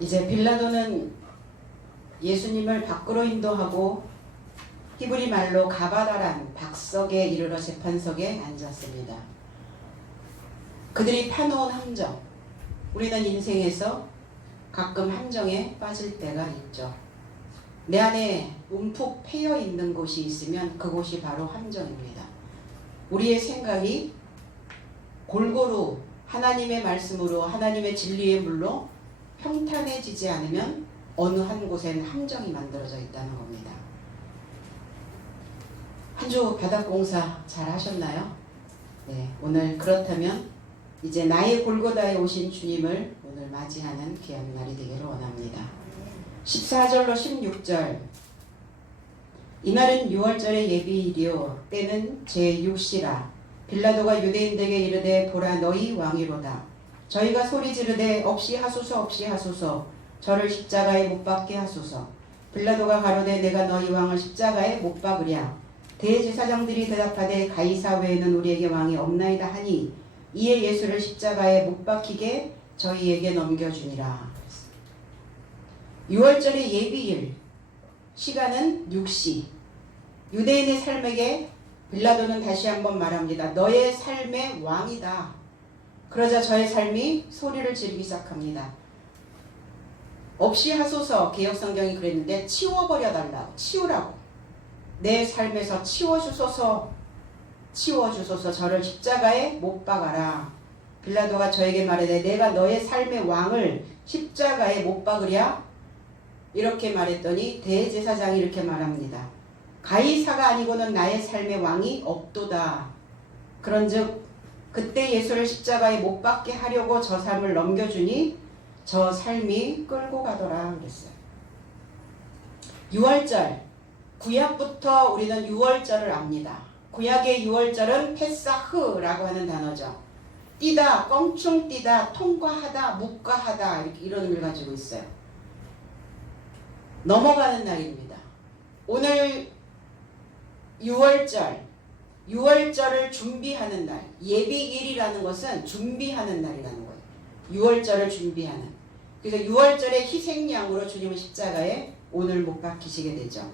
이제 빌라도는 예수님을 밖으로 인도하고 히브리 말로 가바다란 박석에 이르러 재판석에 앉았습니다. 그들이 파놓은 함정, 우리는 인생에서 가끔 함정에 빠질 때가 있죠. 내 안에 움푹 패여 있는 곳이 있으면 그곳이 바로 함정입니다. 우리의 생각이 골고루 하나님의 말씀으로 하나님의 진리의 물로 평탄해지지 않으면 어느 한 곳엔 함정이 만들어져 있다는 겁니다. 한 주 바닥공사 잘 하셨나요? 네, 오늘 그렇다면 이제 나의 골고다에 오신 주님을 오늘 맞이하는 귀한 날이 되기를 원합니다. 14절로 16절. 이날은 6월절의 예비일이요 때는 제6시라. 빌라도가 유대인들에게 이르되 보라 너희 왕이로다. 저희가 소리 지르되 없이 하소서 없이 하소서 저를 십자가에 못 박게 하소서. 빌라도가 가로되 내가 너희 왕을 십자가에 못 박으랴. 대제사장들이 대답하되 가이사 외에는 우리에게 왕이 없나이다 하니 이에 예수를 십자가에 못 박히게 저희에게 넘겨주니라. 6월절의 예비일, 시간은 6시. 유대인의 삶에게 빌라도는 다시 한번 말합니다. 너의 삶의 왕이다. 그러자 저의 삶이 소리를 지르기 시작합니다. 없이 하소서, 개역성경이 그랬는데 치워버려 달라고, 치우라고. 내 삶에서 치워주소서, 치워주소서. 저를 십자가에 못 박아라. 빌라도가 저에게 말하되 내가 너의 삶의 왕을 십자가에 못 박으랴? 이렇게 말했더니 대제사장이 이렇게 말합니다. 가이사가 아니고는 나의 삶의 왕이 없도다. 그런즉 그때 예수를 십자가에 못 박게 하려고 저 삶을 넘겨주니 저 삶이 끌고 가더라 그랬어요. 6월절, 구약부터 우리는 6월절을 압니다. 구약의 6월절은 페사흐라고 하는 단어죠. 뛰다, 껑충 뛰다, 통과하다, 묵과하다 이런 의미를 가지고 있어요. 넘어가는 날입니다. 오늘 6월절, 6월절을 준비하는 날, 예비일이라는 것은 준비하는 날이라는 거예요. 6월절을 준비하는. 그래서 6월절의 희생양으로 주님은 십자가에 오늘 못 박히시게 되죠.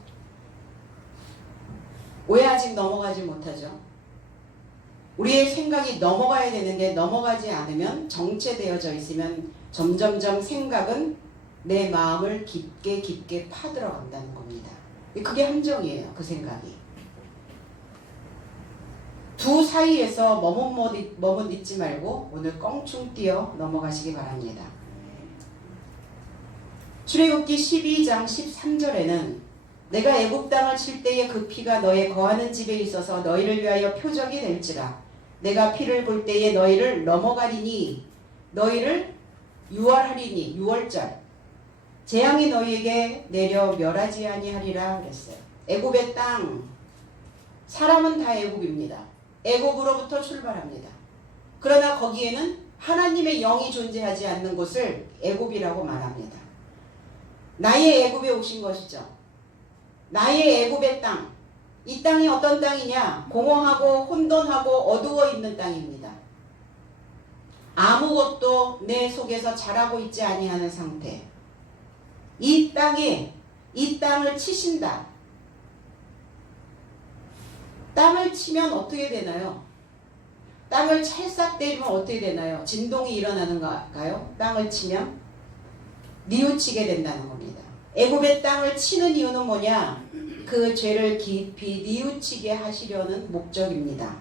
왜 아직 넘어가지 못하죠? 우리의 생각이 넘어가야 되는데 넘어가지 않으면 정체되어져 있으면 점점점 생각은 내 마음을 깊게 깊게 파들어간다는 겁니다. 그게 함정이에요. 그 생각이. 두 사이에서 머뭇있지 말고 오늘 껑충 뛰어 넘어가시기 바랍니다. 출애굽기 12장 13절에는 내가 애굽 땅을 칠 때에 그 피가 너의 거하는 집에 있어서 너희를 위하여 표적이 될지라. 내가 피를 볼 때에 너희를 넘어가리니 너희를 유월하리니 6월절 재앙이 너희에게 내려 멸하지 아니하리라 그랬어요. 애굽의 땅, 사람은 다 애굽입니다. 애굽으로부터 출발합니다. 그러나 거기에는 하나님의 영이 존재하지 않는 곳을 애굽이라고 말합니다. 나의 애굽에 오신 것이죠. 나의 애굽의 땅, 이 땅이 어떤 땅이냐? 공허하고 혼돈하고 어두워 있는 땅입니다. 아무것도 내 속에서 자라고 있지 아니하는 상태. 이 땅을 치신다. 땅을 치면 어떻게 되나요? 땅을 찰싹 때리면 어떻게 되나요? 진동이 일어나는가요? 땅을 치면 뉘우치게 된다는 겁니다. 애굽의 땅을 치는 이유는 뭐냐? 그 죄를 깊이 뉘우치게 하시려는 목적입니다.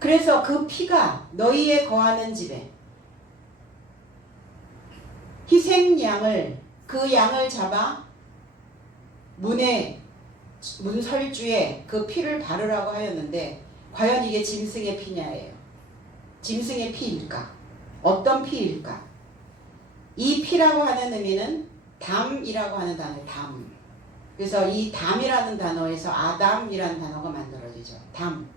그래서 그 피가 너희의 거하는 집에 희생양을 그 양을 잡아 문설주에 그 피를 바르라고 하였는데 과연 이게 짐승의 피냐예요. 짐승의 피일까? 어떤 피일까? 이 피라고 하는 의미는 담이라고 하는 단어예요. 담. 그래서 이 담이라는 단어에서 아담이라는 단어가 만들어지죠. 담.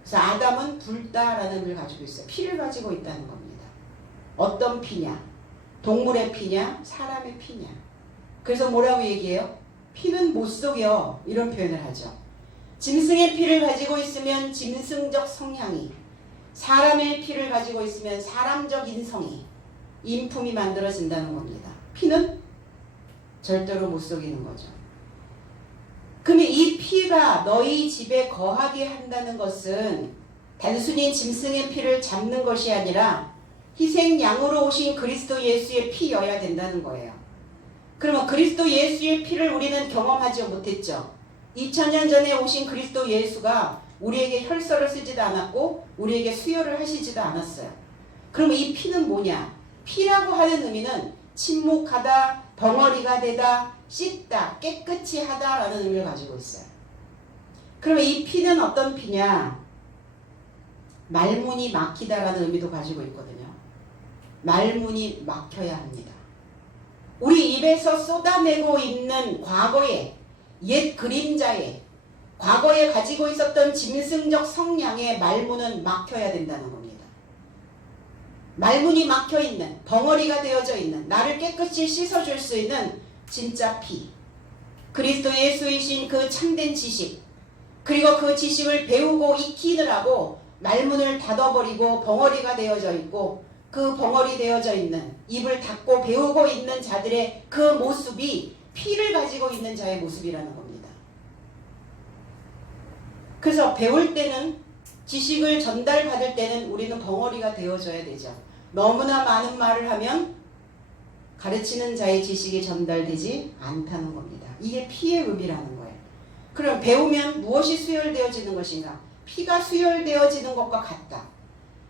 그래서 아담은 붉다라는 의미를 가지고 있어요. 피를 가지고 있다는 겁니다. 어떤 피냐? 동물의 피냐? 사람의 피냐? 그래서 뭐라고 얘기해요? 피는 못 속여. 이런 표현을 하죠. 짐승의 피를 가지고 있으면 짐승적 성향이, 사람의 피를 가지고 있으면 사람적 인성이, 인품이 만들어진다는 겁니다. 피는 절대로 못 속이는 거죠. 그러면 이 피가 너희 집에 거하게 한다는 것은 단순히 짐승의 피를 잡는 것이 아니라 희생양으로 오신 그리스도 예수의 피여야 된다는 거예요. 그러면 그리스도 예수의 피를 우리는 경험하지 못했죠. 2000년 전에 오신 그리스도 예수가 우리에게 혈서를 쓰지도 않았고 우리에게 수혈을 하시지도 않았어요. 그러면 이 피는 뭐냐? 피라고 하는 의미는 침묵하다, 덩어리가 되다, 씻다, 깨끗이 하다라는 의미를 가지고 있어요. 그러면 이 피는 어떤 피냐? 말문이 막히다라는 의미도 가지고 있거든요. 말문이 막혀야 합니다. 우리 입에서 쏟아내고 있는 과거의 옛 그림자의 과거에 가지고 있었던 짐승적 성향의 말문은 막혀야 된다는 겁니다. 말문이 막혀있는, 덩어리가 되어져 있는, 나를 깨끗이 씻어줄 수 있는 진짜 피, 그리스도 예수이신 그 참된 지식, 그리고 그 지식을 배우고 익히느라고 말문을 닫아버리고 벙어리가 되어져 있고 그 벙어리 되어져 있는, 입을 닫고 배우고 있는 자들의 그 모습이 피를 가지고 있는 자의 모습이라는 겁니다. 그래서 배울 때는, 지식을 전달받을 때는 우리는 벙어리가 되어져야 되죠. 너무나 많은 말을 하면 가르치는 자의 지식이 전달되지 않다는 겁니다. 이게 피의 의미라는 거예요. 그럼 배우면 무엇이 수혈되어지는 것인가? 피가 수혈되어지는 것과 같다.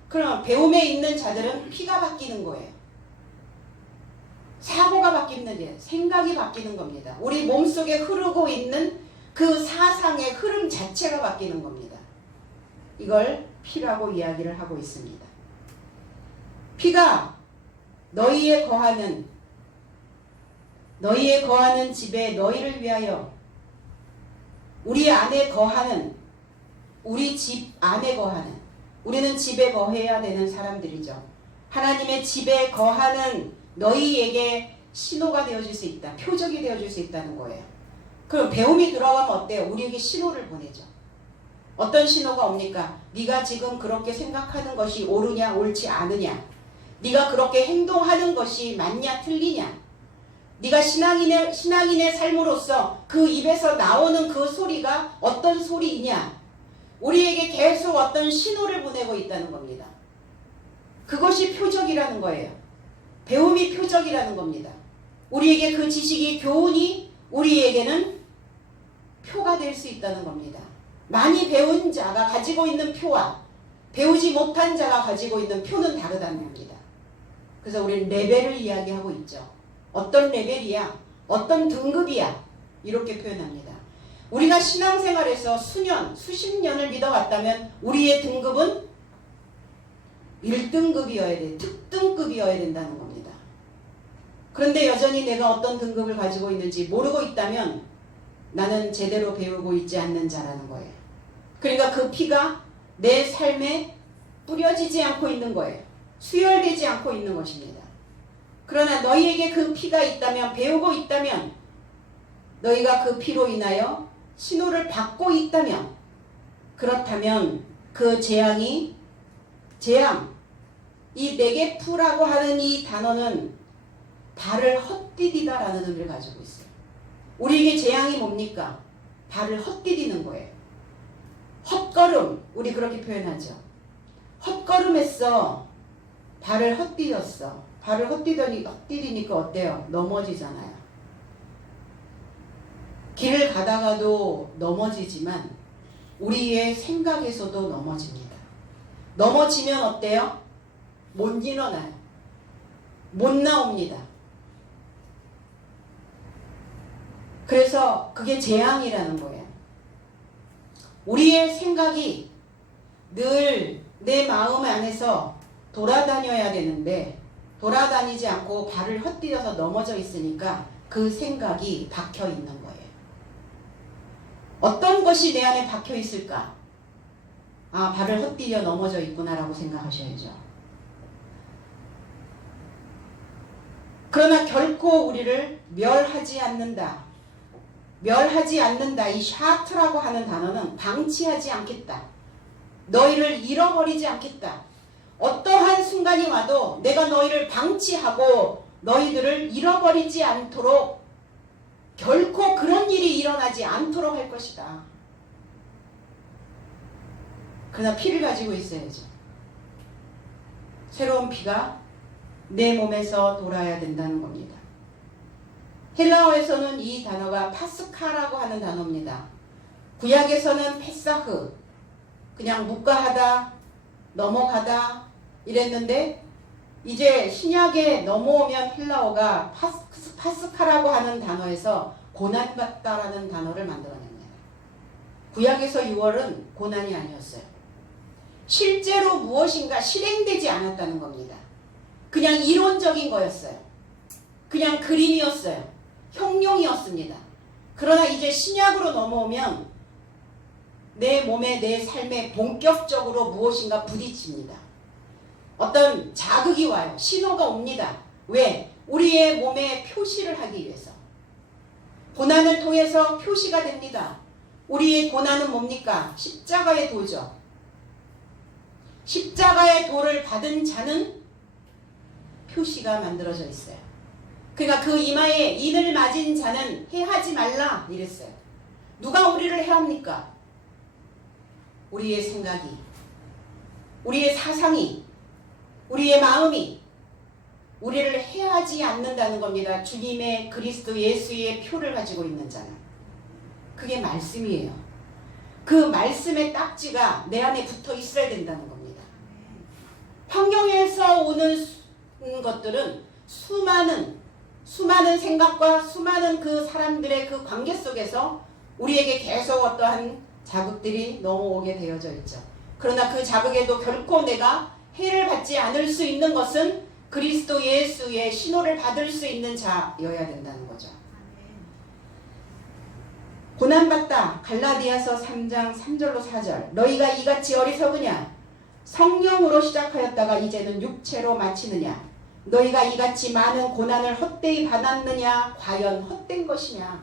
그럼 배움에 있는 자들은 피가 바뀌는 거예요. 사고가 바뀌는 게 생각이 바뀌는 겁니다. 우리 몸속에 흐르고 있는 그 사상의 흐름 자체가 바뀌는 겁니다. 이걸 피라고 이야기를 하고 있습니다. 피가 너희의 거하는 집에 너희를 위하여, 우리 안에 거하는, 우리 집 안에 거하는, 우리는 집에 거해야 되는 사람들이죠. 하나님의 집에 거하는 너희에게 신호가 되어줄 수 있다. 표적이 되어줄 수 있다는 거예요. 그럼 배움이 들어가면 어때요? 우리에게 신호를 보내죠. 어떤 신호가 옵니까? 네가 지금 그렇게 생각하는 것이 옳으냐 옳지 않으냐, 네가 그렇게 행동하는 것이 맞냐 틀리냐, 네가 신앙인의 삶으로서 그 입에서 나오는 그 소리가 어떤 소리이냐, 우리에게 계속 어떤 신호를 보내고 있다는 겁니다. 그것이 표적이라는 거예요. 배움이 표적이라는 겁니다. 우리에게 그 지식이, 교훈이 우리에게는 표가 될 수 있다는 겁니다. 많이 배운 자가 가지고 있는 표와 배우지 못한 자가 가지고 있는 표는 다르다는 겁니다. 그래서 우리는 레벨을 이야기하고 있죠. 어떤 레벨이야? 어떤 등급이야? 이렇게 표현합니다. 우리가 신앙생활에서 수년, 수십 년을 믿어왔다면 우리의 등급은 1등급이어야 돼. 특등급이어야 된다는 겁니다. 그런데 여전히 내가 어떤 등급을 가지고 있는지 모르고 있다면 나는 제대로 배우고 있지 않는 자라는 거예요. 그러니까 그 피가 내 삶에 뿌려지지 않고 있는 거예요. 수혈되지 않고 있는 것입니다. 그러나 너희에게 그 피가 있다면, 배우고 있다면, 너희가 그 피로 인하여 신호를 받고 있다면, 그렇다면 그 재앙, 이 네게프라고 하는 이 단어는 발을 헛디디다라는 의미를 가지고 있어요. 우리에게 재앙이 뭡니까? 발을 헛디디는 거예요. 헛걸음, 우리 그렇게 표현하죠. 헛걸음했어. 발을 헛디뎠어. 발을 헛디디니까 어때요? 넘어지잖아요. 길을 가다가도 넘어지지만 우리의 생각에서도 넘어집니다. 넘어지면 어때요? 못 일어나요. 못 나옵니다. 그래서 그게 재앙이라는 거예요. 우리의 생각이 늘 내 마음 안에서 돌아다녀야 되는데 돌아다니지 않고 발을 헛디뎌서 넘어져 있으니까 그 생각이 박혀 있는 거예요. 어떤 것이 내 안에 박혀 있을까? 아, 발을 헛디뎌 넘어져 있구나라고 생각하셔야죠. 그러나 결코 우리를 멸하지 않는다. 멸하지 않는다. 이 샤트라고 하는 단어는 방치하지 않겠다. 너희를 잃어버리지 않겠다. 어떠한 순간이 와도 내가 너희를 방치하고 너희들을 잃어버리지 않도록 결코 그런 일이 일어나지 않도록 할 것이다. 그러나 피를 가지고 있어야죠. 새로운 피가 내 몸에서 돌아야 된다는 겁니다. 헬라어에서는 이 단어가 파스카라고 하는 단어입니다. 구약에서는 페사흐, 그냥 묵과하다, 넘어가다 이랬는데 이제 신약에 넘어오면 헬라어가 파스카라고 하는 단어에서 고난받다라는 단어를 만들어냅니다. 구약에서 6월은 고난이 아니었어요. 실제로 무엇인가 실행되지 않았다는 겁니다. 그냥 이론적인 거였어요. 그냥 그림이었어요. 형용이었습니다. 그러나 이제 신약으로 넘어오면 내 몸에 내 삶에 본격적으로 무엇인가 부딪힙니다. 어떤 자극이 와요. 신호가 옵니다. 왜? 우리의 몸에 표시를 하기 위해서. 고난을 통해서 표시가 됩니다. 우리의 고난은 뭡니까? 십자가의 도죠. 십자가의 도를 받은 자는 표시가 만들어져 있어요. 그러니까 그 이마에 인을 맞은 자는 해하지 말라 이랬어요. 누가 우리를 해합니까? 우리의 생각이, 우리의 사상이, 우리의 마음이 우리를 해하지 않는다는 겁니다. 주님의 그리스도 예수의 표를 가지고 있는 자는. 그게 말씀이에요. 그 말씀의 딱지가 내 안에 붙어 있어야 된다는 겁니다. 환경에서 오는 것들은 수많은 생각과 수많은 그 사람들의 그 관계 속에서 우리에게 계속 어떠한 자극들이 넘어오게 되어져 있죠. 그러나 그 자극에도 결코 내가 해를 받지 않을 수 있는 것은 그리스도 예수의 신호를 받을 수 있는 자여야 된다는 거죠. 고난받다. 갈라디아서 3장 3절로 4절. 너희가 이같이 어리석으냐? 성령으로 시작하였다가 이제는 육체로 마치느냐? 너희가 이같이 많은 고난을 헛되이 받았느냐? 과연 헛된 것이냐?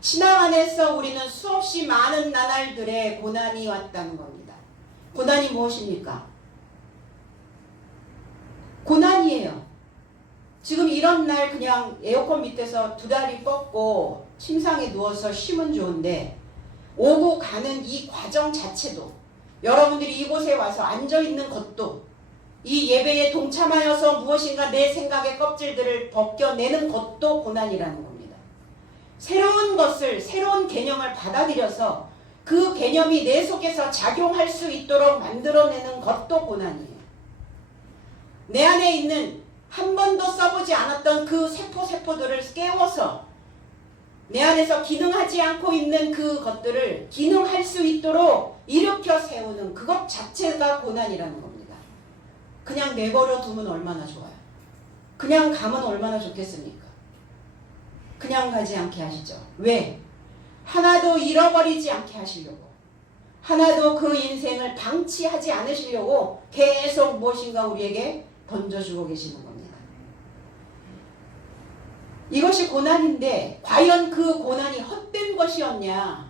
신앙 안에서 우리는 수없이 많은 나날들의 고난이 왔다는 겁니다. 고난이 무엇입니까? 고난이에요. 지금 이런 날 그냥 에어컨 밑에서 두 다리 뻗고 침상에 누워서 쉬면 좋은데 오고 가는 이 과정 자체도 여러분들이 이곳에 와서 앉아있는 것도 이 예배에 동참하여서 무엇인가 내 생각의 껍질들을 벗겨내는 것도 고난이라는 겁니다. 새로운 것을, 새로운 개념을 받아들여서 그 개념이 내 속에서 작용할 수 있도록 만들어내는 것도 고난이에요. 내 안에 있는 한 번도 써보지 않았던 그 세포들을 깨워서 내 안에서 기능하지 않고 있는 그 것들을 기능할 수 있도록 일으켜 세우는 그것 자체가 고난이라는 겁니다. 그냥 내버려 두면 얼마나 좋아요. 그냥 가면 얼마나 좋겠습니까? 그냥 가지 않게 하시죠. 왜? 하나도 잃어버리지 않게 하시려고. 하나도 그 인생을 방치하지 않으시려고 계속 무엇인가 우리에게 던져주고 계시는 겁니다. 이것이 고난인데 과연 그 고난이 헛된 것이었냐?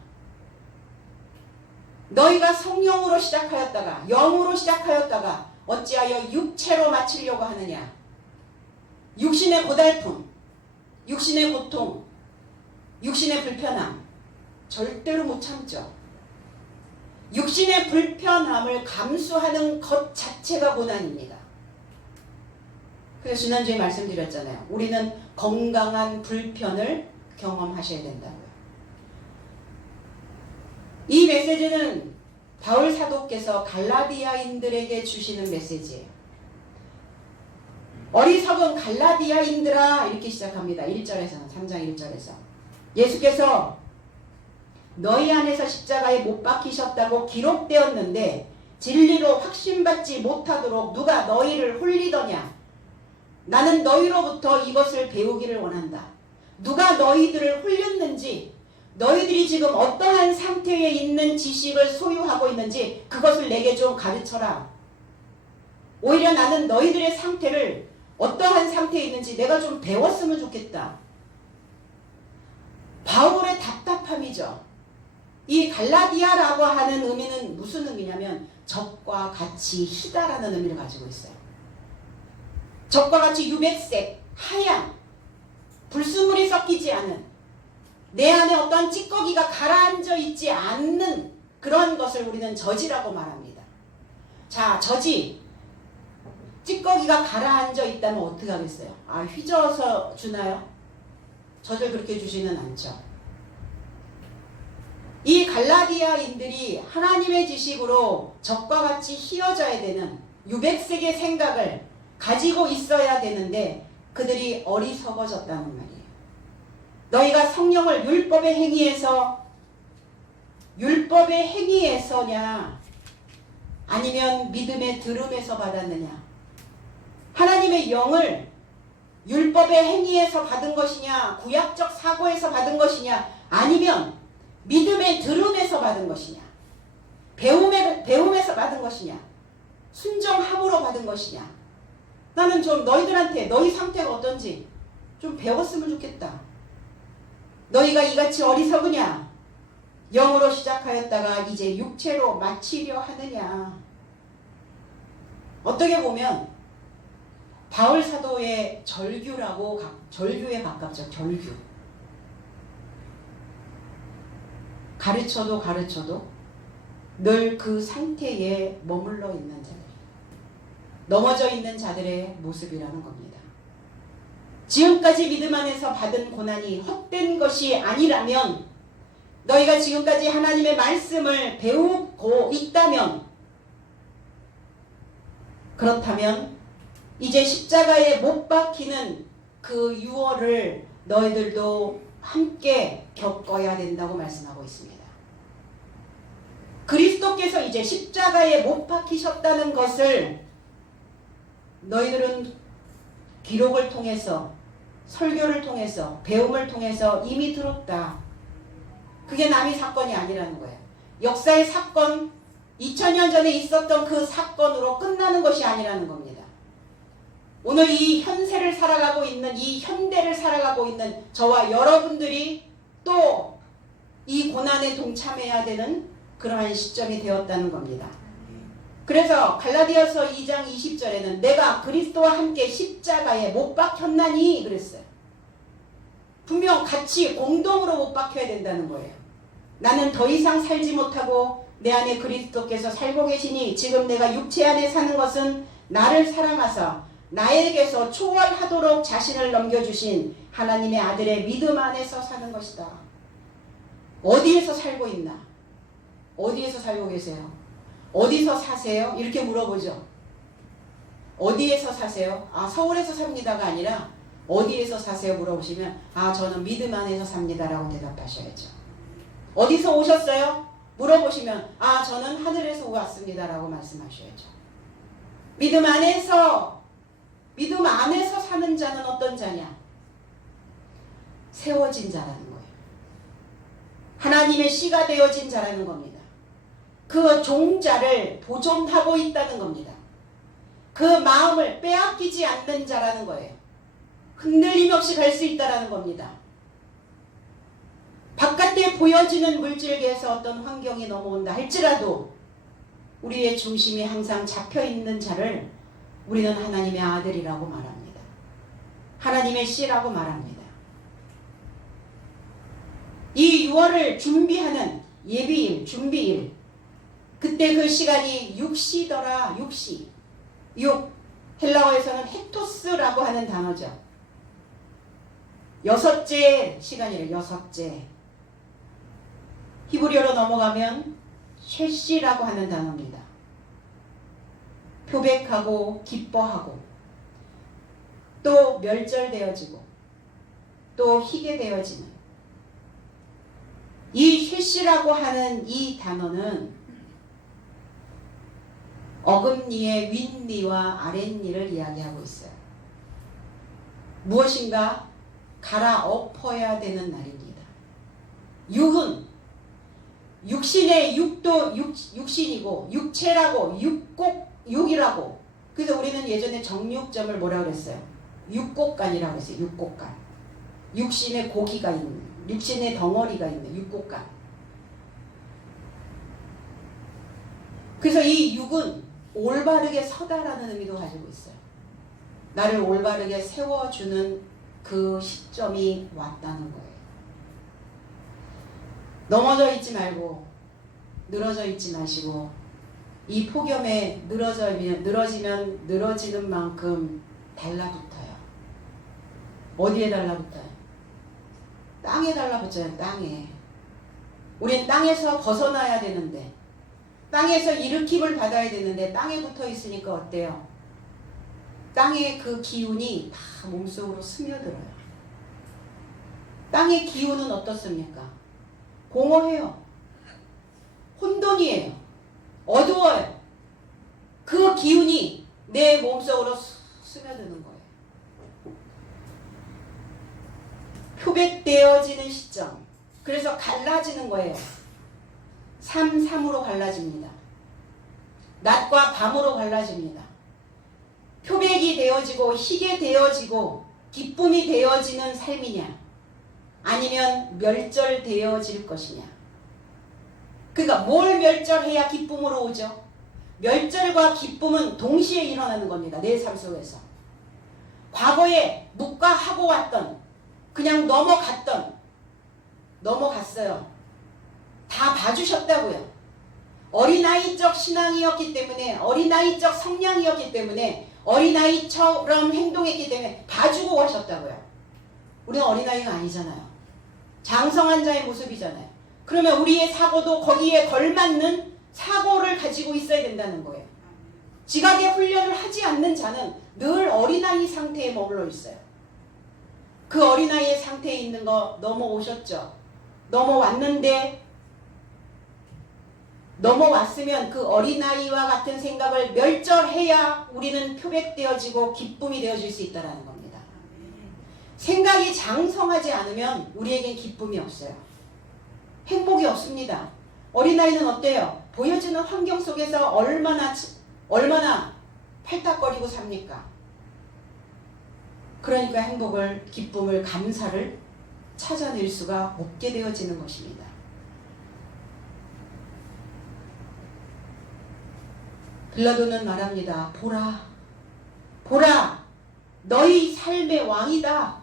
너희가 성령으로 시작하였다가 영으로 시작하였다가 어찌하여 육체로 마치려고 하느냐? 육신의 고달픔, 육신의 고통, 육신의 불편함 절대로 못 참죠. 육신의 불편함을 감수하는 것 자체가 고난입니다. 그래서 지난주에 말씀드렸잖아요. 우리는 건강한 불편을 경험하셔야 된다고요. 이 메시지는 바울 사도께서 갈라디아인들에게 주시는 메시지예요. 어리석은 갈라디아인들아 이렇게 시작합니다. 1절에서는 3장 1절에서 예수께서 너희 안에서 십자가에 못 박히셨다고 기록되었는데 진리로 확신받지 못하도록 누가 너희를 홀리더냐? 나는 너희로부터 이것을 배우기를 원한다. 누가 너희들을 홀렸는지, 너희들이 지금 어떠한 상태에 있는 지식을 소유하고 있는지 그것을 내게 좀 가르쳐라. 오히려 나는 너희들의 상태를 어떠한 상태에 있는지 내가 좀 배웠으면 좋겠다. 바울의 답답함이죠. 이 갈라디아라고 하는 의미는 무슨 의미냐면 적과 같이 희다라는 의미를 가지고 있어요. 적과 같이 유백색, 하얀, 불순물이 섞이지 않은, 내 안에 어떠한 찌꺼기가 가라앉아 있지 않는 그런 것을 우리는 저지라고 말합니다. 자, 저지. 찌꺼기가 가라앉아 있다면 어떻게 하겠어요? 아, 휘저어서 주나요? 저들 그렇게 주지는 않죠. 이 갈라디아인들이 하나님의 지식으로 적과 같이 휘어져야 되는 유백색의 생각을 가지고 있어야 되는데 그들이 어리석어졌다는 말이에요. 너희가 성령을 율법의 행위에서냐 아니면 믿음의 들음에서 받았느냐? 하나님의 영을 율법의 행위에서 받은 것이냐, 구약적 사고에서 받은 것이냐, 아니면 믿음의 들음에서 받은 것이냐, 배움에서 받은 것이냐, 순정함으로 받은 것이냐. 나는 좀 너희들한테 너희 상태가 어떤지 좀 배웠으면 좋겠다. 너희가 이같이 어리석으냐? 영으로 시작하였다가 이제 육체로 마치려 하느냐? 어떻게 보면 바울 사도의 절규에 가깝죠. 절규. 가르쳐도 늘 그 상태에 머물러 있는 자들, 넘어져 있는 자들의 모습이라는 겁니다. 지금까지 믿음 안에서 받은 고난이 헛된 것이 아니라면, 너희가 지금까지 하나님의 말씀을 배우고 있다면, 그렇다면 이제 십자가에 못 박히는 그 유월을 너희들도 함께 겪어야 된다고 말씀하고 있습니다. 그리스도께서 이제 십자가에 못 박히셨다는 것을 너희들은 기록을 통해서, 설교를 통해서, 배움을 통해서 이미 들었다. 그게 남의 사건이 아니라는 거예요. 역사의 사건, 2000년 전에 있었던 그 사건으로 끝나는 것이 아니라는 겁니다. 오늘 이 현세를 살아가고 있는, 이 현대를 살아가고 있는 저와 여러분들이 또 이 고난에 동참해야 되는 그러한 시점이 되었다는 겁니다. 그래서 갈라디아서 2장 20절에는 내가 그리스도와 함께 십자가에 못 박혔나니 그랬어요. 분명 같이 공동으로 못 박혀야 된다는 거예요. 나는 더 이상 살지 못하고 내 안에 그리스도께서 살고 계시니 지금 내가 육체 안에 사는 것은 나를 사랑하사 나에게서 초월하도록 자신을 넘겨주신 하나님의 아들의 믿음 안에서 사는 것이다. 어디에서 살고 있나? 어디에서 살고 계세요? 어디서 사세요? 이렇게 물어보죠. 어디에서 사세요? 아, 서울에서 삽니다가 아니라 어디에서 사세요? 물어보시면 아, 저는 믿음 안에서 삽니다라고 대답하셔야죠. 어디서 오셨어요? 물어보시면 아, 저는 하늘에서 왔습니다라고 말씀하셔야죠. 믿음 안에서 사는 자는 어떤 자냐? 세워진 자라는 거예요. 하나님의 씨가 되어진 자라는 겁니다. 그 종자를 보존하고 있다는 겁니다. 그 마음을 빼앗기지 않는 자라는 거예요. 흔들림 없이 갈 수 있다는 겁니다. 바깥에 보여지는 물질계에서 어떤 환경이 넘어온다 할지라도 우리의 중심이 항상 잡혀있는 자를 우리는 하나님의 아들이라고 말합니다. 하나님의 씨라고 말합니다. 이 유월을 준비하는 예비일, 준비일, 그때 그 시간이 육시더라. 육, 헬라어에서는 헤토스라고 하는 단어죠. 여섯째 시간이래요. 여섯째. 히브리어로 넘어가면 쉐시라고 하는 단어입니다. 표백하고 기뻐하고 또 멸절되어지고 또 희게 되어지는 이 쉐시라고 하는 이 단어는 어금니의 윗니와 아랫니를 이야기하고 있어요. 무엇인가 갈아엎어야 되는 날입니다. 육은 육신의 육도 육신이고 육체라고 육이라고. 그래서 우리는 예전에 정육점을 뭐라고 그랬어요? 육곡간이라고 했어요. 육곡간. 육신의 고기가 있는, 육신의 덩어리가 있는 육곡간. 그래서 이 육은 올바르게 서다라는 의미도 가지고 있어요. 나를 올바르게 세워주는 그 시점이 왔다는 거예요. 넘어져 있지 말고 늘어져 있지 마시고 이 폭염에 늘어지면 늘어지는 만큼 달라붙어요. 어디에 달라붙어요? 땅에 달라붙어요. 땅에. 우린 땅에서 벗어나야 되는데 땅에서 일으킴을 받아야 되는데 땅에 붙어 있으니까 어때요? 땅의 그 기운이 다 몸속으로 스며들어요. 땅의 기운은 어떻습니까? 공허해요. 혼돈이에요. 어두워요. 그 기운이 내 몸속으로 스며드는 거예요. 표백되어지는 시점. 그래서 갈라지는 거예요. 3으로 갈라집니다. 낮과 밤으로 갈라집니다. 표백이 되어지고 희게 되어지고 기쁨이 되어지는 삶이냐 아니면 멸절되어질 것이냐. 그러니까 뭘 멸절해야 기쁨으로 오죠? 멸절과 기쁨은 동시에 일어나는 겁니다. 내 삶 속에서. 과거에 묵과하고 왔던 그냥 넘어갔어요. 다 봐주셨다고요. 어린아이적 신앙이었기 때문에 어린아이적 성량이었기 때문에 어린아이처럼 행동했기 때문에 봐주고 가셨다고요. 우리는 어린아이가 아니잖아요. 장성한 자의 모습이잖아요. 그러면 우리의 사고도 거기에 걸맞는 사고를 가지고 있어야 된다는 거예요. 지각의 훈련을 하지 않는 자는 늘 어린아이 상태에 머물러 있어요. 그 어린아이의 상태에 있는 거 넘어오셨죠? 넘어왔으면 그 어린아이와 같은 생각을 멸절해야 우리는 표백되어지고 기쁨이 되어질 수 있다는 겁니다. 생각이 장성하지 않으면 우리에겐 기쁨이 없어요. 행복이 없습니다. 어린아이는 어때요? 보여지는 환경 속에서 얼마나 팔딱거리고 삽니까? 그러니까 행복을, 기쁨을, 감사를 찾아낼 수가 없게 되어지는 것입니다. 빌라도는 말합니다. 보라, 너희 삶의 왕이다.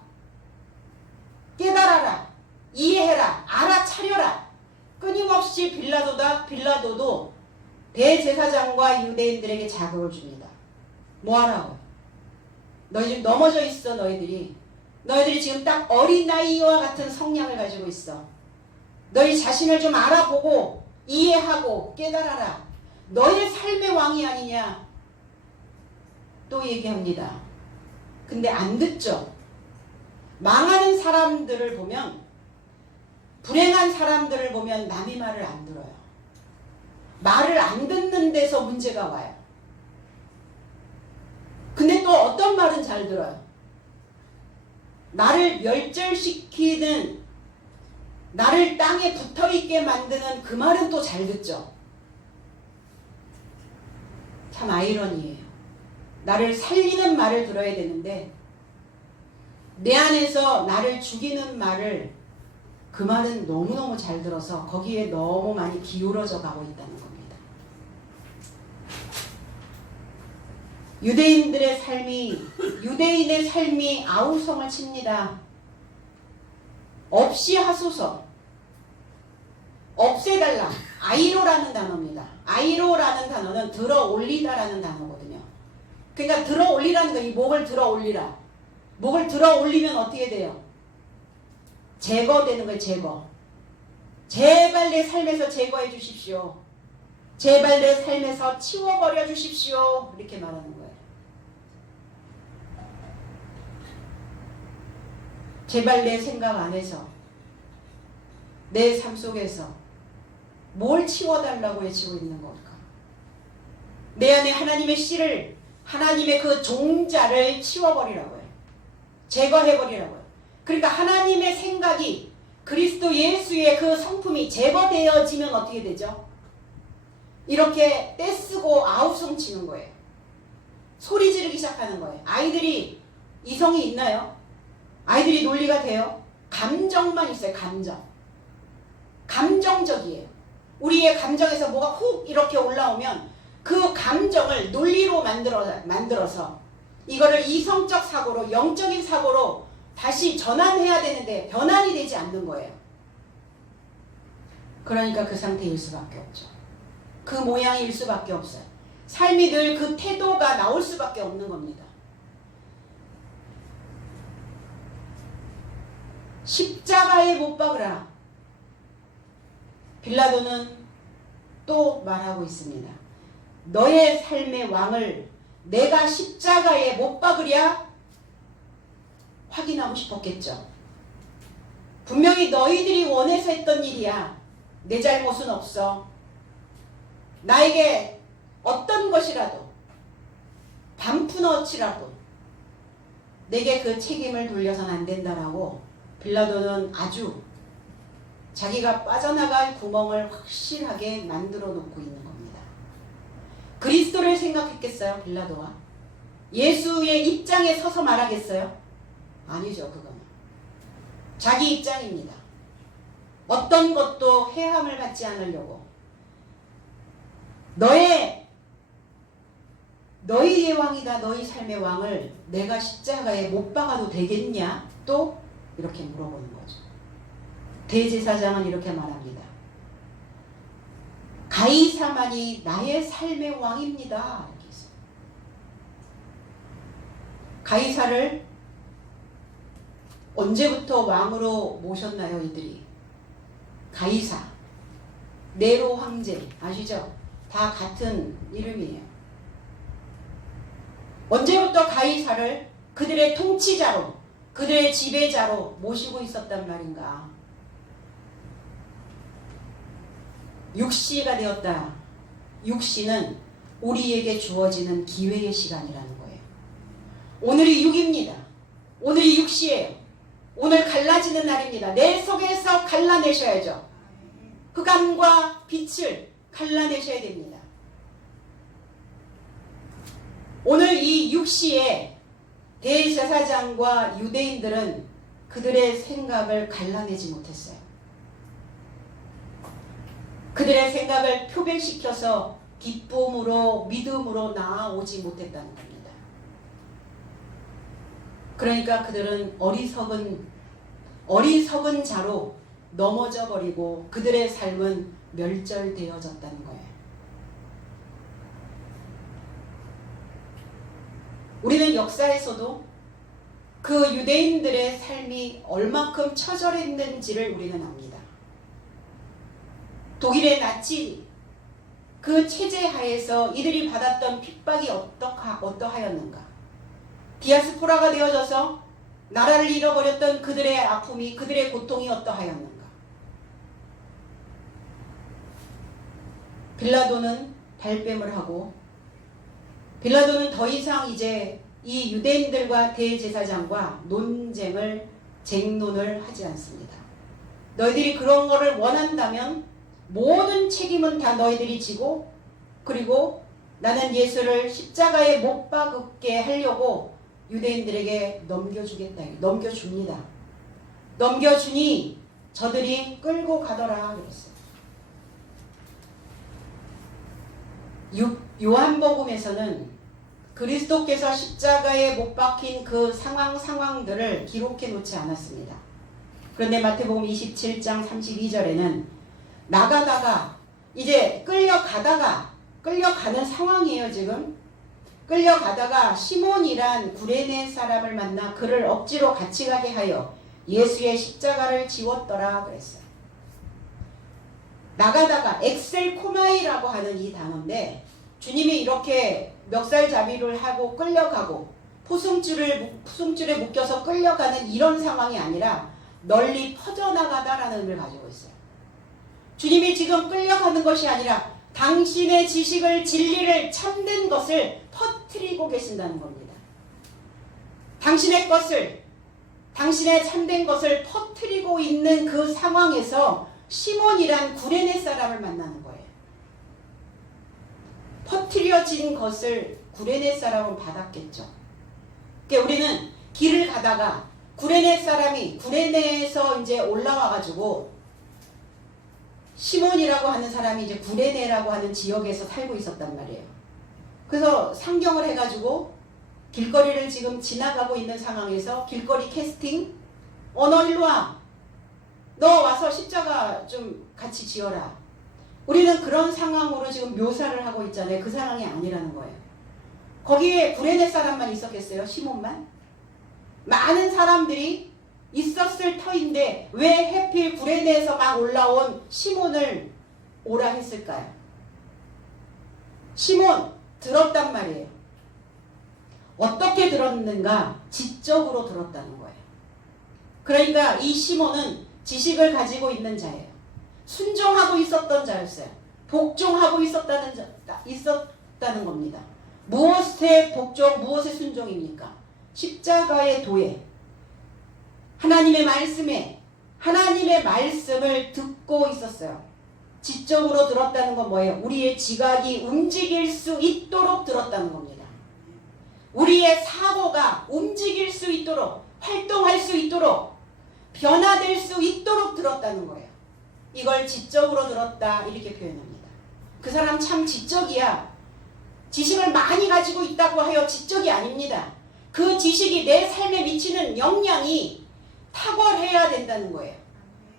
깨달아라, 이해해라, 알아차려라. 끊임없이 빌라도도 대제사장과 유대인들에게 자극을 줍니다. 뭐하라고? 너희 지금 넘어져 있어. 너희들이 지금 딱 어린아이와 같은 성량을 가지고 있어. 너희 자신을 좀 알아보고 이해하고 깨달아라. 너의 삶의 왕이 아니냐. 또 얘기합니다. 근데 안 듣죠. 망하는 사람들을 보면, 불행한 사람들을 보면 남의 말을 안 들어요. 말을 안 듣는 데서 문제가 와요. 근데 또 어떤 말은 잘 들어요. 나를 멸절시키는, 나를 땅에 붙어있게 만드는 그 말은 또 잘 듣죠. 참 아이러니예요. 나를 살리는 말을 들어야 되는데 내 안에서 나를 죽이는 말을, 그 말은 너무너무 잘 들어서 거기에 너무 많이 기울어져 가고 있다는 겁니다. 유대인의 삶이 아우성을 칩니다. 없이 하소서. 없애달라. 아이로라는 단어입니다. 아이로라는 단어는 들어 올리다라는 단어거든요. 그러니까 들어 올리라는 거, 이 목을 들어 올리라. 목을 들어 올리면 어떻게 돼요? 제거되는 거예요. 제거. 제발 내 삶에서 제거해 주십시오. 제발 내 삶에서 치워버려 주십시오. 이렇게 말하는 거예요. 제발 내 생각 안에서, 내 삶 속에서 뭘 치워달라고 외치고 있는 걸까? 내 안에 하나님의 씨를, 하나님의 그 종자를 치워버리라고요. 제거해버리라고요. 그러니까 하나님의 생각이, 그리스도 예수의 그 성품이 제거되어지면 어떻게 되죠? 이렇게 떼쓰고 아우성 치는 거예요. 소리 지르기 시작하는 거예요. 아이들이 이성이 있나요? 아이들이 논리가 돼요? 감정만 있어요. 감정적이에요. 우리의 감정에서 뭐가 훅 이렇게 올라오면 그 감정을 논리로 만들어서 이거를 이성적 사고로, 영적인 사고로 다시 전환해야 되는데 변환이 되지 않는 거예요. 그러니까 그 상태일 수밖에 없죠. 그 모양일 수밖에 없어요. 삶이 늘 그 태도가 나올 수밖에 없는 겁니다. 십자가에 못 박으라. 빌라도는 또 말하고 있습니다. 너의 삶의 왕을 내가 십자가에 못 박으랴? 확인하고 싶었겠죠. 분명히 너희들이 원해서 했던 일이야. 내 잘못은 없어. 나에게 어떤 것이라도 반푼어치라도 내게 그 책임을 돌려서는 안 된다라고 빌라도는 아주 자기가 빠져나갈 구멍을 확실하게 만들어 놓고 있는 겁니다. 그리스도를 생각했겠어요, 빌라도가? 예수의 입장에 서서 말하겠어요? 아니죠, 그거는. 자기 입장입니다. 어떤 것도 해함을 받지 않으려고. 너희의 왕이다, 너희 삶의 왕을 내가 십자가에 못 박아도 되겠냐? 또 이렇게 물어보는 거죠. 대제사장은 이렇게 말합니다. 가이사만이 나의 삶의 왕입니다. 이렇게 했어요. 가이사를 언제부터 왕으로 모셨나요, 이들이? 가이사, 네로 황제 아시죠? 다 같은 이름이에요. 언제부터 가이사를 그들의 통치자로, 그들의 지배자로 모시고 있었단 말인가? 육시가 되었다. 육시는 우리에게 주어지는 기회의 시간이라는 거예요. 오늘이 6입니다. 오늘이 6시예요. 오늘 갈라지는 날입니다. 내 속에서 갈라내셔야죠. 흑암과 빛을 갈라내셔야 됩니다. 오늘 이 6시에 대제사장과 유대인들은 그들의 생각을 갈라내지 못했어요. 그들의 생각을 표백시켜서 기쁨으로 믿음으로 나아오지 못했다는 겁니다. 그러니까 그들은 어리석은 자로 넘어져 버리고 그들의 삶은 멸절되어졌다는 거예요. 우리는 역사에서도 그 유대인들의 삶이 얼마큼 처절했는지를 우리는 압니다. 독일의 나치 그 체제 하에서 이들이 받았던 핍박이 어떠하였는가? 디아스포라가 되어져서 나라를 잃어버렸던 그들의 아픔이, 그들의 고통이 어떠하였는가? 빌라도는 발뺌을 하고, 빌라도는 더 이상 이제 이 유대인들과 대제사장과 쟁론을 하지 않습니다. 너희들이 그런 거를 원한다면 모든 책임은 다 너희들이 지고, 그리고 나는 예수를 십자가에 못 박게 하려고 유대인들에게 넘겨주겠다. 넘겨줍니다. 넘겨주니 저들이 끌고 가더라 그랬어요. 요한복음에서는 그리스도께서 십자가에 못 박힌 그 상황들을 기록해 놓지 않았습니다. 그런데 마태복음 27장 32절에는 나가다가 이제 끌려가는 상황이에요. 지금 끌려가다가 시몬이란 구레네 사람을 만나 그를 억지로 같이 가게 하여 예수의 십자가를 지웠더라 그랬어요. 나가다가 엑셀코마이라고 하는 이 단어인데, 주님이 이렇게 멱살잡이를 하고 끌려가고 포승줄에 묶여서 끌려가는 이런 상황이 아니라 널리 퍼져나가다라는 의미를 가지고 있어요. 주님이 지금 끌려가는 것이 아니라 당신의 지식을, 진리를, 참된 것을 퍼뜨리고 계신다는 겁니다. 당신의 참된 것을 퍼뜨리고 있는 그 상황에서 시몬이란 구레네 사람을 만나는 거예요. 퍼뜨려진 것을 구레네 사람은 받았겠죠. 그러니까 우리는 길을 가다가 구레네에서 이제 올라와가지고 시몬이라고 하는 사람이 이제 구레네라고 하는 지역에서 살고 있었단 말이에요. 그래서 상경을 해가지고 길거리를 지금 지나가고 있는 상황에서 길거리 캐스팅, 너 일로 와. 너 와서 십자가 좀 같이 지어라. 우리는 그런 상황으로 지금 묘사를 하고 있잖아요. 그 상황이 아니라는 거예요. 거기에 구레네 사람만 있었겠어요? 시몬만? 많은 사람들이 있었을 터인데 왜 하필 구레네에서 막 올라온 시몬을 오라 했을까요? 시몬 들었단 말이에요. 어떻게 들었는가? 지적으로 들었다는 거예요. 그러니까 이 시몬은 지식을 가지고 있는 자예요. 순종하고 있었던 자였어요. 복종하고 있었다는 겁니다. 무엇의 복종, 무엇의 순종입니까? 십자가의 도에, 하나님의 말씀에, 하나님의 말씀을 듣고 있었어요. 지적으로 들었다는 건 뭐예요? 우리의 지각이 움직일 수 있도록 들었다는 겁니다. 우리의 사고가 움직일 수 있도록, 활동할 수 있도록, 변화될 수 있도록 들었다는 거예요. 이걸 지적으로 들었다 이렇게 표현합니다. 그 사람 참 지적이야. 지식을 많이 가지고 있다고 하여 지적이 아닙니다. 그 지식이 내 삶에 미치는 영향이 탁월해야 된다는 거예요.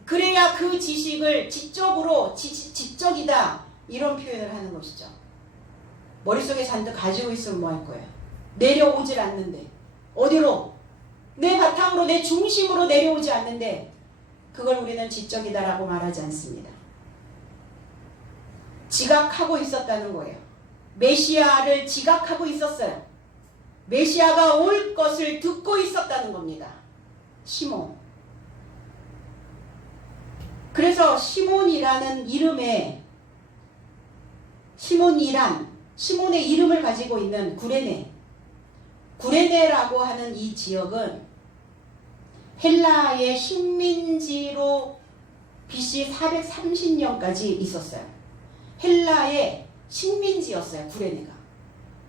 그래야 그 지식을 지적으로 지적이다 이런 표현을 하는 것이죠. 머릿속에 잔뜩 가지고 있으면 뭐 할 거예요? 내려오질 않는데. 어디로? 내 바탕으로, 내 중심으로 내려오지 않는데 그걸 우리는 지적이다라고 말하지 않습니다. 지각하고 있었다는 거예요. 메시아를 지각하고 있었어요. 메시아가 올 것을 듣고 있었다는 겁니다. 시몬. 그래서 시몬이라는 이름에 시몬의 이름을 가지고 있는 구레네라고 하는 이 지역은 헬라의 식민지로 BC 430년까지 있었어요. 헬라의 식민지였어요. 구레네가.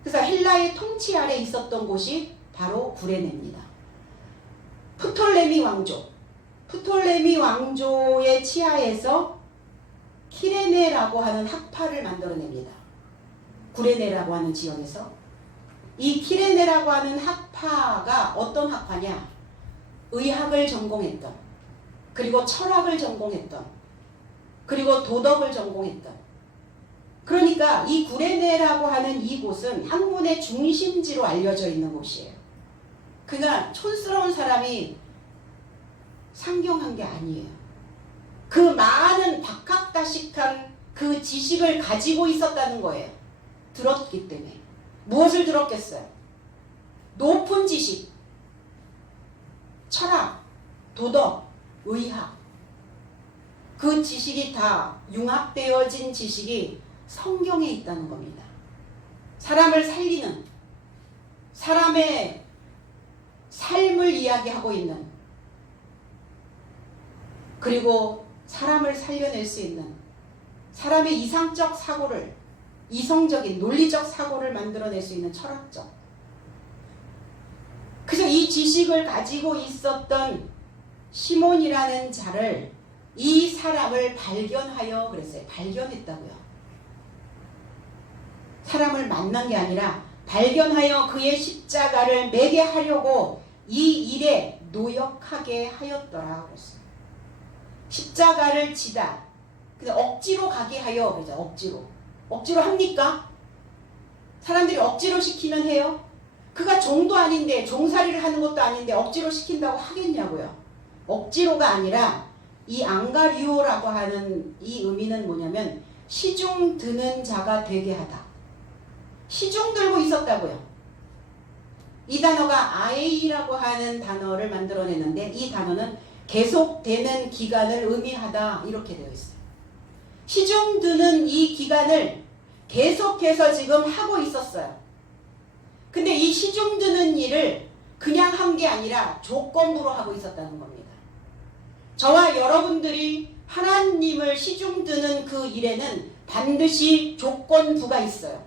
그래서 헬라의 통치 아래 있었던 곳이 바로 구레네입니다. 프톨레미 왕조의 치하에서 키레네라고 하는 학파를 만들어냅니다. 구레네라고 하는 지역에서. 이 키레네라고 하는 학파가 어떤 학파냐? 의학을 전공했던, 그리고 철학을 전공했던, 그리고 도덕을 전공했던. 그러니까 이 구레네라고 하는 이곳은 학문의 중심지로 알려져 있는 곳이에요. 그러니까 촌스러운 사람이 상경한 게 아니에요. 그 많은 박학다식한 그 지식을 가지고 있었다는 거예요. 들었기 때문에. 무엇을 들었겠어요? 높은 지식, 철학, 도덕, 의학. 그 지식이 다 융합되어진 지식이 성경에 있다는 겁니다. 사람을 살리는, 사람의 삶을 이야기하고 있는, 그리고 사람을 살려낼 수 있는, 사람의 이상적 사고를, 이성적인 논리적 사고를 만들어낼 수 있는 철학적. 그래서 이 지식을 가지고 있었던 시몬이라는 자를, 이 사람을 발견하여 그랬어요. 발견했다고요. 사람을 만난 게 아니라 발견하여 그의 십자가를 매게 하려고 이 일에 노역하게 하였더라 그랬어요. 십자가를 지다. 근데 억지로 가게 하여 그러죠. 억지로 합니까? 사람들이 억지로 시키면 해요? 그가 종도 아닌데, 종살이를 하는 것도 아닌데 억지로 시킨다고 하겠냐고요. 억지로가 아니라 이 앙가리오라고 하는 이 의미는 뭐냐면 시중 드는 자가 되게 하다. 시중 들고 있었다고요. 이 단어가 아에이라고 하는 단어를 만들어냈는데 이 단어는 계속되는 기간을 의미하다 이렇게 되어 있어요. 시중 드는 이 기간을 계속해서 지금 하고 있었어요. 근데 이 시중 드는 일을 그냥 한 게 아니라 조건부로 하고 있었다는 겁니다. 저와 여러분들이 하나님을 시중 드는 그 일에는 반드시 조건부가 있어요.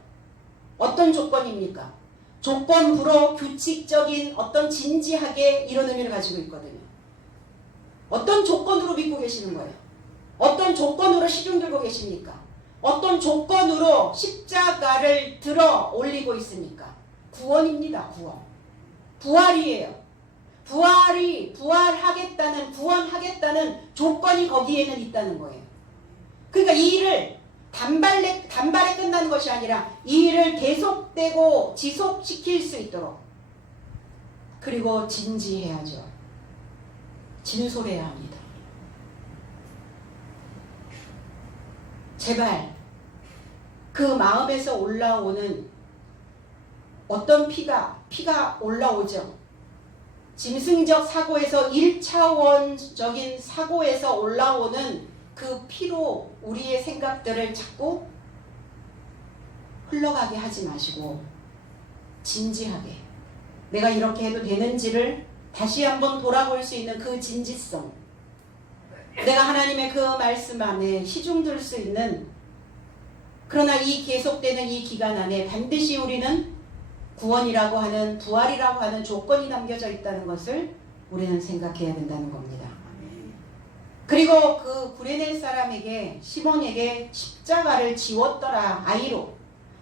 어떤 조건입니까? 조건부로 규칙적인 어떤 진지하게 이런 의미를 가지고 있거든요. 어떤 조건으로 믿고 계시는 거예요? 어떤 조건으로 시중 들고 계십니까? 어떤 조건으로 십자가를 들어 올리고 있습니까? 구원입니다. 구원. 부활이에요. 부활하겠다는, 구원하겠다는 조건이 거기에는 있다는 거예요. 그러니까 이 일을 단발에 끝나는 것이 아니라 이 일을 계속되고 지속시킬 수 있도록, 그리고 진지해야죠. 진솔해야 합니다. 제발 그 마음에서 올라오는 어떤 피가 올라오죠. 짐승적 사고에서 1차원적인 사고에서 올라오는 그 피로 우리의 생각들을 자꾸 흘러가게 하지 마시고 진지하게 내가 이렇게 해도 되는지를 다시 한번 돌아볼 수 있는 그 진지성, 내가 하나님의 그 말씀 안에 시중들 수 있는, 그러나 이 계속되는 이 기간 안에 반드시 우리는 구원이라고 하는, 부활이라고 하는 조건이 담겨져 있다는 것을 우리는 생각해야 된다는 겁니다. 그리고 그 구레네 사람에게, 시몬에게 십자가를 지웠더라, 아이로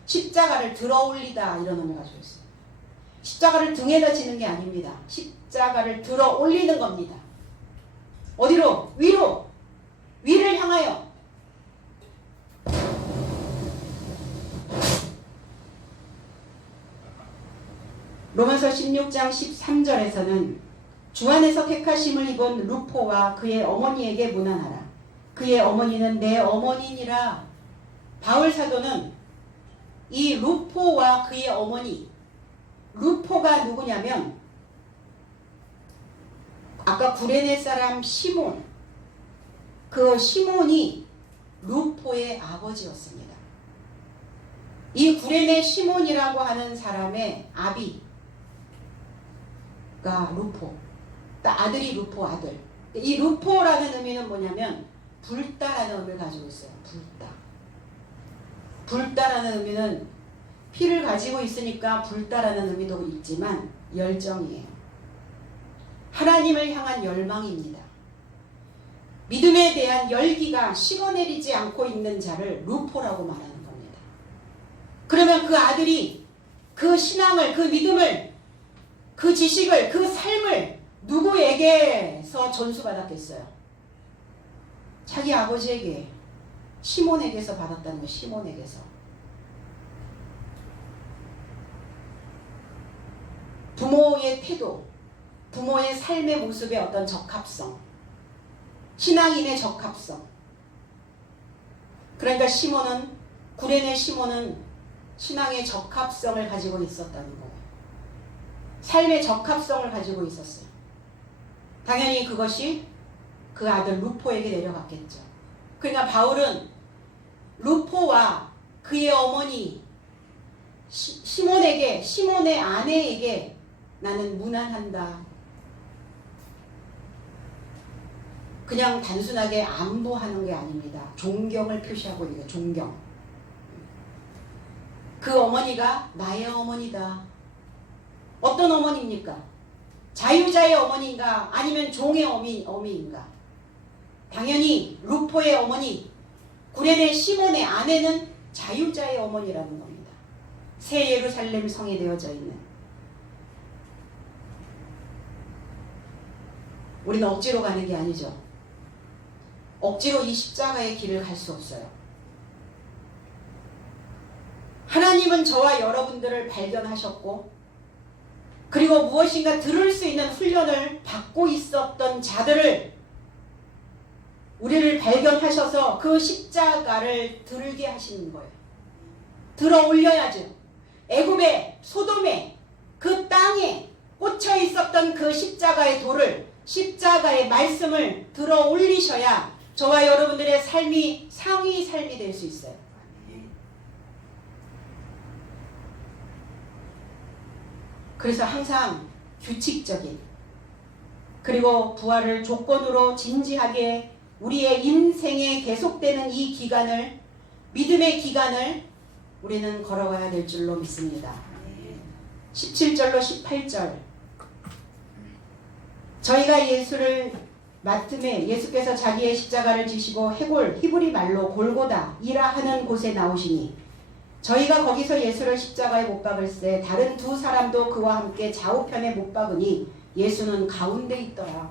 십자가를 들어 올리다, 이런 의미가 가지고 있습니다. 십자가를 등에다 지는 게 아닙니다. 십자가를 들어 올리는 겁니다. 어디로? 위로. 위를 향하여. 로마서 16장 13절에서는 주 안에서 택하심을 입은 루포와 그의 어머니에게 문안하라. 그의 어머니는 내 어머니니라. 바울 사도는 이 루포와 그의 어머니, 루포가 누구냐면 아까 구레네 사람 시몬, 그 시몬이 루포의 아버지였습니다. 이 구레네 시몬이라고 하는 사람의 아비가 루포, 아들이 루포 아들. 이 루포라는 의미는 뭐냐면 불다라는 의미를 가지고 있어요. 불다라는 의미는 피를 가지고 있으니까 불다라는 의미도 있지만 열정이에요. 하나님을 향한 열망입니다. 믿음에 대한 열기가 식어내리지 않고 있는 자를 루포라고 말하는 겁니다. 그러면 그 아들이 그 신앙을, 그 믿음을, 그 지식을, 그 삶을 누구에게서 전수받았겠어요? 자기 아버지에게, 시몬에게서 받았다는 거예요. 시몬에게서. 부모의 태도, 부모의 삶의 모습의 어떤 적합성, 신앙인의 적합성. 그러니까 시몬은, 구레네 시몬은 신앙의 적합성을 가지고 있었다는 거예요. 삶의 적합성을 가지고 있었어요. 당연히 그것이 그 아들 루포에게 내려갔겠죠. 그러니까 바울은 루포와 그의 어머니 시몬에게, 시몬의 아내에게 나는 문안한다. 그냥 단순하게 안부하는 게 아닙니다. 존경을 표시하고 있는 거예요. 존경. 그 어머니가 나의 어머니다. 어떤 어머니입니까? 자유자의 어머니인가? 아니면 종의 어미인가? 당연히 루포의 어머니, 구레네 시몬의 아내는 자유자의 어머니라는 겁니다. 새 예루살렘 성에 되어져 있는. 우리는 억지로 가는 게 아니죠. 억지로 이 십자가의 길을 갈 수 없어요. 하나님은 저와 여러분들을 발견하셨고, 그리고 무엇인가 들을 수 있는 훈련을 받고 있었던 자들을, 우리를 발견하셔서 그 십자가를 들게 하시는 거예요. 들어 올려야죠. 애굽의 소돔의 그 땅에 꽂혀 있었던 그 십자가의 돌을, 십자가의 말씀을 들어 올리셔야 저와 여러분들의 삶이 상위 삶이 될 수 있어요. 그래서 항상 규칙적인, 그리고 부활을 조건으로 진지하게 우리의 인생에 계속되는 이 기간을, 믿음의 기간을 우리는 걸어가야 될 줄로 믿습니다. 17절로 18절. 저희가 예수를 맡음에 예수께서 자기의 십자가를 지시고 해골, 히브리 말로 골고다 이라 하는 곳에 나오시니 저희가 거기서 예수를 십자가에 못 박을세 다른 두 사람도 그와 함께 좌우편에 못 박으니 예수는 가운데 있더라.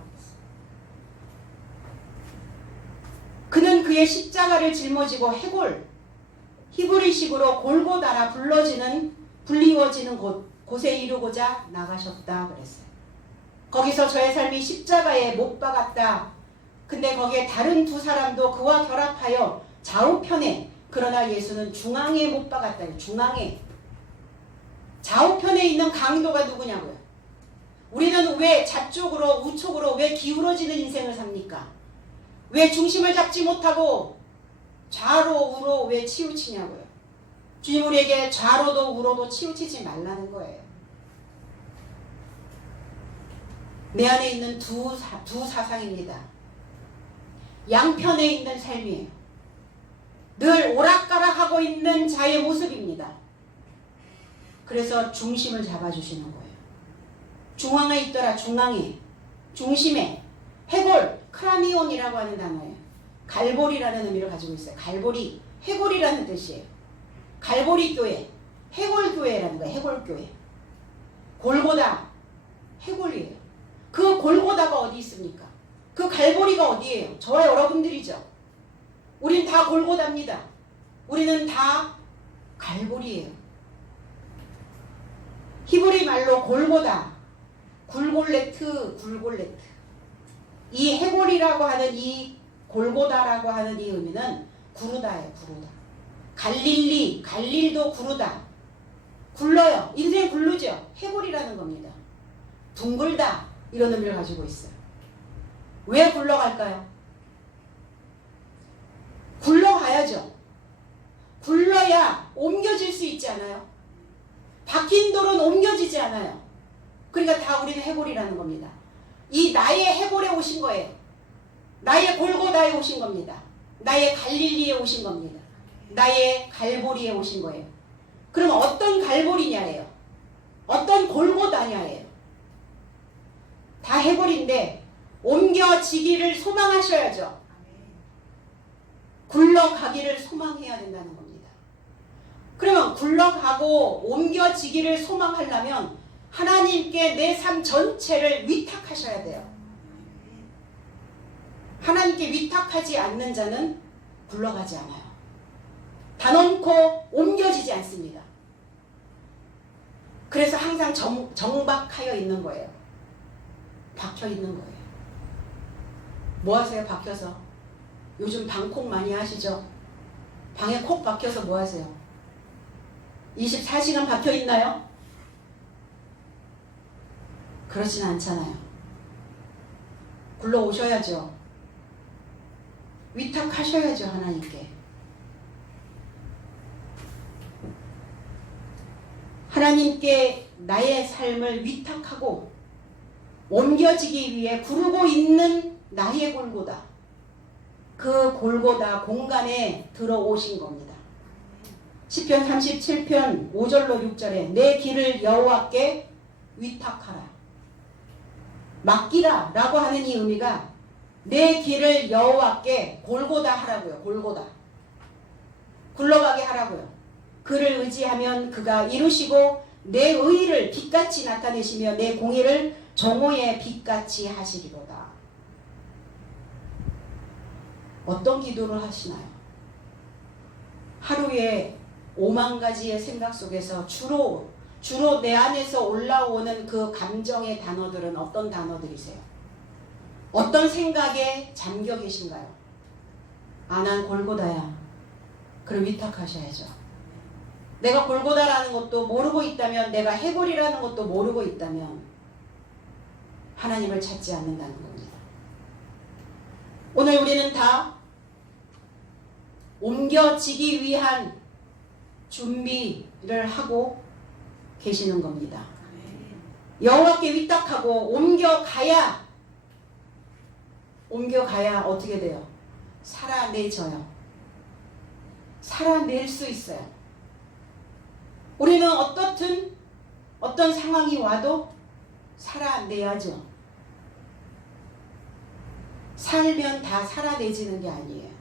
그는 그의 십자가를 짊어지고 해골, 히브리식으로 골고다라 불리워지는 곳에 이르고자 나가셨다 그랬어요. 거기서 저의 삶이 십자가에 못 박았다. 근데 거기에 다른 두 사람도 그와 결합하여 좌우편에, 그러나 예수는 중앙에 못 박았다. 중앙에. 좌우편에 있는 강도가 누구냐고요. 우리는 왜 좌쪽으로 우쪽으로 왜 기울어지는 인생을 삽니까? 왜 중심을 잡지 못하고 좌로 우로 왜 치우치냐고요. 주님 우리에게 좌로도 우로도 치우치지 말라는 거예요. 내 안에 있는 두 사상입니다. 양편에 있는 삶이에요. 늘 오락가락하고 있는 자의 모습입니다. 그래서 중심을 잡아주시는 거예요. 중앙에 있더라. 중앙에. 중심에. 해골, 크라니온이라고 하는 단어예요. 갈보리라는 의미를 가지고 있어요. 갈보리, 해골이라는 뜻이에요. 갈보리 교회, 해골 교회라는 거예요. 해골 교회. 골고다, 해골이에요. 그 골고다가 어디 있습니까? 그 갈보리가 어디예요? 저와 여러분들이죠. 우린 다 골고다입니다. 우리는 다 갈보리예요. 히브리 말로 골고다, 굴골레트. 이 해골이라고 하는 이 골고다라고 하는 이 의미는 구르다예요. 구르다. 갈릴도 구르다. 굴러요. 인생 굴르죠. 해골이라는 겁니다. 둥글다 이런 의미를 가지고 있어요. 왜 굴러갈까요? 굴러가야죠. 굴러야 옮겨질 수 있지 않아요? 박힌 돌은 옮겨지지 않아요. 그러니까 다 우리는 해골이라는 겁니다. 이 나의 해골에 오신 거예요. 나의 골고다에 오신 겁니다. 나의 갈릴리에 오신 겁니다. 나의 갈보리에 오신 거예요. 그럼 어떤 갈보리냐예요? 어떤 골고다냐예요? 다 해골인데 옮겨지기를 소망하셔야죠. 굴러가기를 소망해야 된다는 겁니다. 그러면 굴러가고 옮겨지기를 소망하려면 하나님께 내 삶 전체를 위탁하셔야 돼요. 하나님께 위탁하지 않는 자는 굴러가지 않아요. 단언코 옮겨지지 않습니다. 그래서 항상 정박하여 있는 거예요. 박혀 있는 거예요. 뭐 하세요? 박혀서. 요즘 방콕 많이 하시죠? 방에 콕 박혀서 뭐 하세요? 24시간 박혀 있나요? 그렇진 않잖아요. 굴러오셔야죠. 위탁하셔야죠. 하나님께. 하나님께 나의 삶을 위탁하고 옮겨지기 위해 구르고 있는 나의 골고다. 그 골고다 공간에 들어오신 겁니다. 시편 37편 5절로 6절에 내 길을 여호와께 위탁하라. 맡기라 라고 하는 이 의미가 내 길을 여호와께 골고다 하라고요. 골고다. 굴러가게 하라고요. 그를 의지하면 그가 이루시고 내 의의를 빛같이 나타내시며 내 공의를 정오의 빛같이 하시리로다. 어떤 기도를 하시나요? 하루에 5만 가지의 생각 속에서 주로 내 안에서 올라오는 그 감정의 단어들은 어떤 단어들이세요? 어떤 생각에 잠겨 계신가요? 아, 난 골고다야. 그럼 위탁하셔야죠. 내가 골고다라는 것도 모르고 있다면, 내가 해골이라는 것도 모르고 있다면 하나님을 찾지 않는다는 겁니다. 오늘 우리는 다 옮겨지기 위한 준비를 하고 계시는 겁니다. 여호와께 위탁하고 옮겨가야 어떻게 돼요? 살아내져요. 살아낼 수 있어요. 우리는 어떤 상황이 와도 살아내야죠. 살면 다 살아내지는 게 아니에요.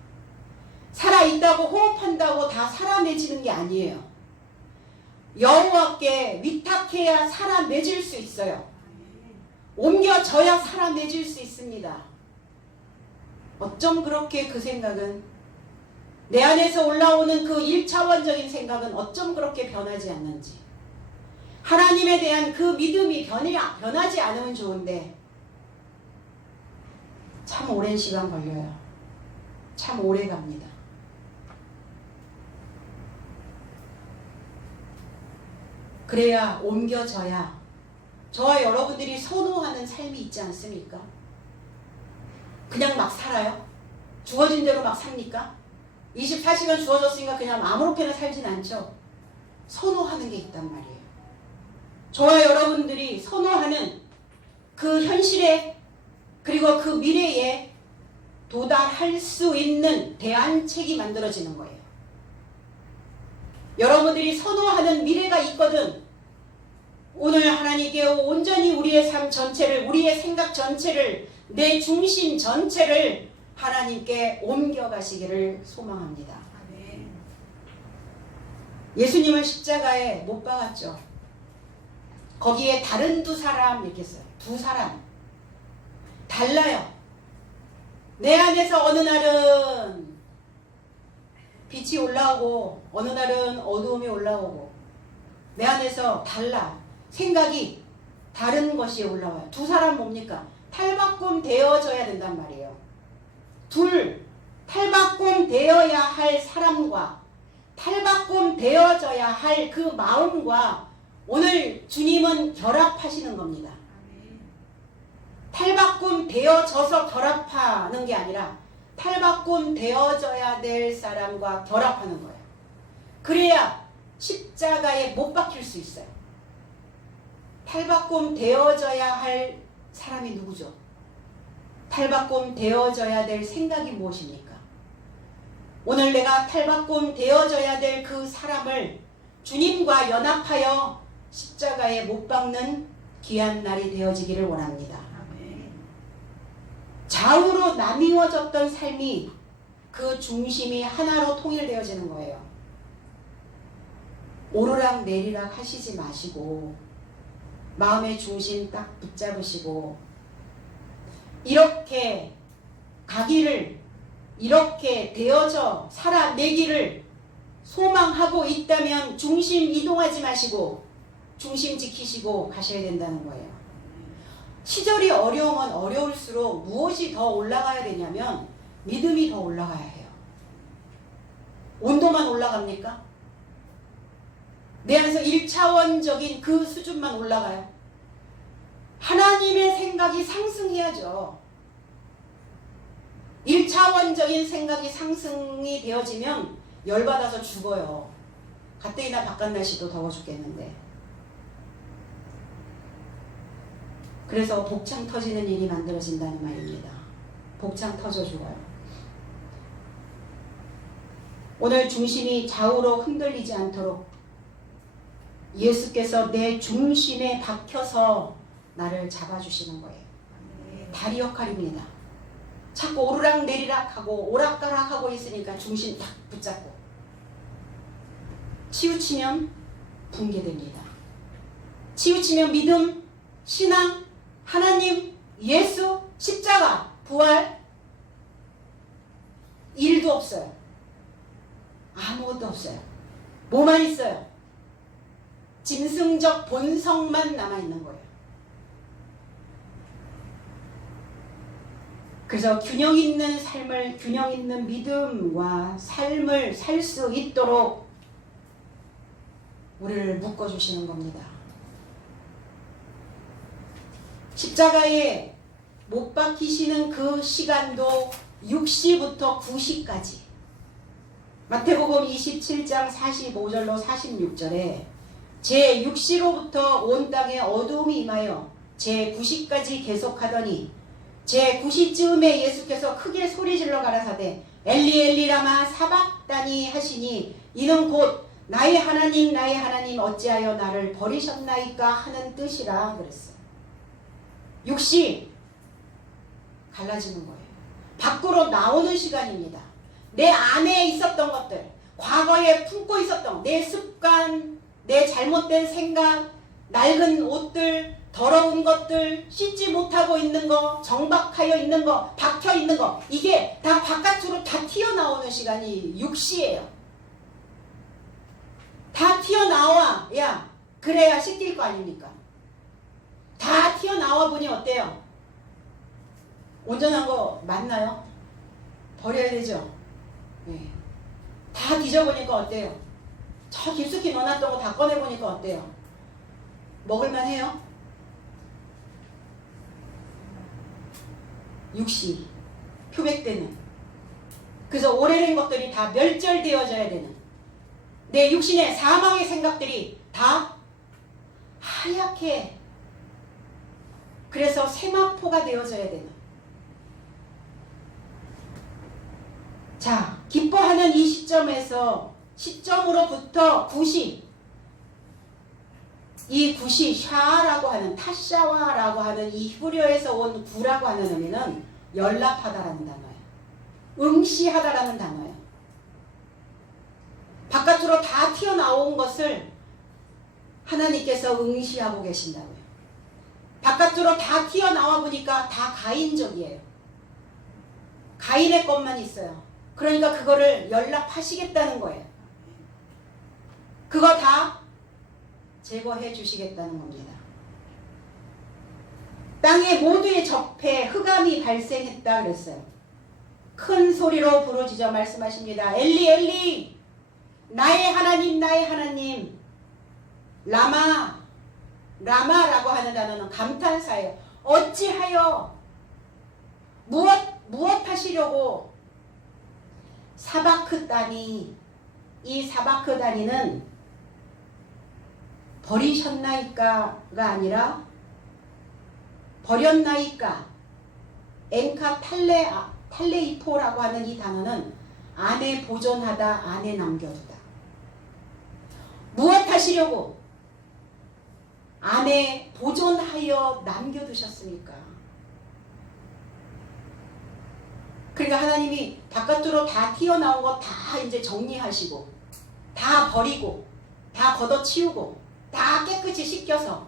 살아있다고 호흡한다고 다 살아내지는 게 아니에요. 여호와께 위탁해야 살아내질 수 있어요. 옮겨져야 살아내질 수 있습니다. 어쩜 그렇게 그 생각은, 내 안에서 올라오는 그 1차원적인 생각은 어쩜 그렇게 변하지 않는지, 하나님에 대한 그 믿음이 변하지 않으면 좋은데 참 오랜 시간 걸려요. 참 오래 갑니다. 그래야 옮겨져야 저와 여러분들이 선호하는 삶이 있지 않습니까? 그냥 막 살아요? 주어진 대로 막 삽니까? 24시간 주어졌으니까 그냥 아무렇게나 살진 않죠. 선호하는 게 있단 말이에요. 저와 여러분들이 선호하는 그 현실에, 그리고 그 미래에 도달할 수 있는 대안책이 만들어지는 거예요. 여러분들이 선호하는 미래가 있거든. 오늘 하나님께 온전히 우리의 삶 전체를, 우리의 생각 전체를, 내 중심 전체를 하나님께 옮겨가시기를 소망합니다. 예수님을 십자가에 못 박았죠. 거기에 다른 두 사람 이렇게 써요. 두 사람 달라요. 내 안에서 어느 날은 빛이 올라오고 어느 날은 어두움이 올라오고, 내 안에서 달라. 생각이 다른 것이 올라와요. 두 사람 뭡니까? 탈바꿈 되어져야 된단 말이에요. 둘, 탈바꿈 되어야 할 사람과 탈바꿈 되어져야 할 그 마음과 오늘 주님은 결합하시는 겁니다. 탈바꿈 되어져서 결합하는 게 아니라 탈바꿈 되어져야 될 사람과 결합하는 거예요. 그래야 십자가에 못 박힐 수 있어요. 탈바꿈 되어져야 할 사람이 누구죠? 탈바꿈 되어져야 될 생각이 무엇입니까? 오늘 내가 탈바꿈 되어져야 될 그 사람을 주님과 연합하여 십자가에 못 박는 귀한 날이 되어지기를 원합니다. 좌우로 나뉘어졌던 삶이 그 중심이 하나로 통일되어지는 거예요. 오르락 내리락 하시지 마시고 마음의 중심 딱 붙잡으시고 이렇게 가기를, 이렇게 되어져 살아내기를 소망하고 있다면 중심 이동하지 마시고 중심 지키시고 가셔야 된다는 거예요. 시절이 어려우면 어려울수록 무엇이 더 올라가야 되냐면 믿음이 더 올라가야 해요. 온도만 올라갑니까? 내 안에서 1차원적인 그 수준만 올라가요. 하나님의 생각이 상승해야죠. 1차원적인 생각이 상승이 되어지면 열받아서 죽어요. 가뜩이나 바깥 날씨도 더워 죽겠는데. 그래서 복창 터지는 일이 만들어진다는 말입니다. 복창 터져 죽어요. 오늘 중심이 좌우로 흔들리지 않도록 예수께서 내 중심에 박혀서 나를 잡아주시는 거예요. 다리 역할입니다. 자꾸 오르락 내리락 하고 오락가락 하고 있으니까 중심 딱 붙잡고 치우치면 붕괴됩니다. 치우치면 믿음, 신앙, 하나님, 예수, 십자가, 부활 일도 없어요. 아무것도 없어요. 뭐만 있어요? 짐승적 본성만 남아있는 거예요. 그래서 균형 있는 삶을, 균형 있는 믿음과 삶을 살 수 있도록 우리를 묶어주시는 겁니다. 십자가에 못 박히시는 그 시간도 6시부터 9시까지. 마태복음 27장 45절로 46절에 제6시로부터 온 땅에 어두움이 임하여 제9시까지 계속하더니 제9시쯤에 예수께서 크게 소리질러 가라사대 엘리 엘리 라마 사박다니 하시니 이는 곧 나의 하나님 어찌하여 나를 버리셨나이까 하는 뜻이라 그랬어요. 6시 갈라지는 거예요. 밖으로 나오는 시간입니다. 내 안에 있었던 것들, 과거에 품고 있었던 내 습관, 내 잘못된 생각, 낡은 옷들, 더러운 것들, 씻지 못하고 있는 거, 정박하여 있는 거, 박혀 있는 거, 이게 다 바깥으로 다 튀어나오는 시간이 6시예요. 다 튀어나와. 야, 그래야 씻길 거 아닙니까? 다 튀어나와 보니 어때요? 온전한 거 맞나요? 버려야 되죠? 네. 다 뒤져보니까 어때요? 저 깊숙이 넣어놨던 거 다 꺼내보니까 어때요? 먹을만 해요? 6시 표백되는, 그래서 오래된 것들이 다 멸절되어져야 되는, 내 육신의 사망의 생각들이 다 하얗게, 그래서 세마포가 되어져야 되는. 자, 기뻐하는 이 시점으로부터 9시, 이 굿이 샤라고 하는, 타샤와라고 하는 이 히브리어에서 온 구라고 하는 의미는 연락하다라는 단어예요. 응시하다라는 단어예요. 바깥으로 다 튀어나온 것을 하나님께서 응시하고 계신다고요. 바깥으로 다 튀어나와 보니까 다 가인적이에요. 가인의 것만 있어요. 그러니까 그거를 연락하시겠다는 거예요. 그거 다 제거해 주시겠다는 겁니다. 땅의 모두의 접해 흑암이 발생했다 그랬어요. 큰 소리로 부르짖어 말씀하십니다. 엘리 엘리, 나의 하나님 나의 하나님. 라마라고 하는 단어는 감탄사예요. 어찌하여, 무엇 하시려고 사바크 다니, 이 사바크 다니는 버리셨나이까가 아니라 버렸나이까, 엔카 탈레이포라고 하는 이 단어는 안에 보존하다, 안에 남겨두다. 무엇 하시려고 안에 보존하여 남겨두셨습니까? 그러니까 하나님이 바깥으로 다 튀어나온 거 다 이제 정리하시고, 다 버리고, 다 걷어치우고, 다 깨끗이 씻겨서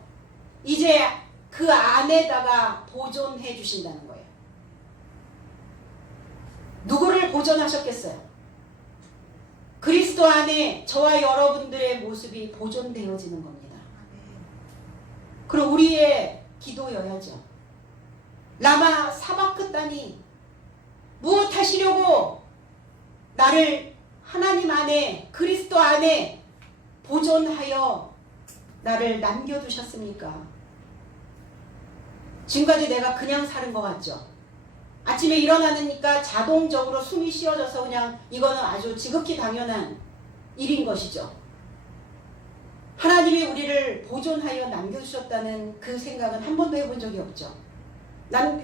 이제 그 안에다가 보존해 주신다는 거예요. 누구를 보존하셨겠어요? 그리스도 안에 저와 여러분들의 모습이 보존되어지는 겁니다. 그럼 우리의 기도여야죠. 라마 사바크 따니, 무엇 하시려고 나를 하나님 안에, 그리스도 안에 보존하여 나를 남겨두셨습니까? 지금까지 내가 그냥 사는 것 같죠? 아침에 일어나니까 자동적으로 숨이 쉬어져서 그냥 이거는 아주 지극히 당연한 일인 것이죠. 하나님이 우리를 보존하여 남겨주셨다는 그 생각은 한 번도 해본 적이 없죠. 나는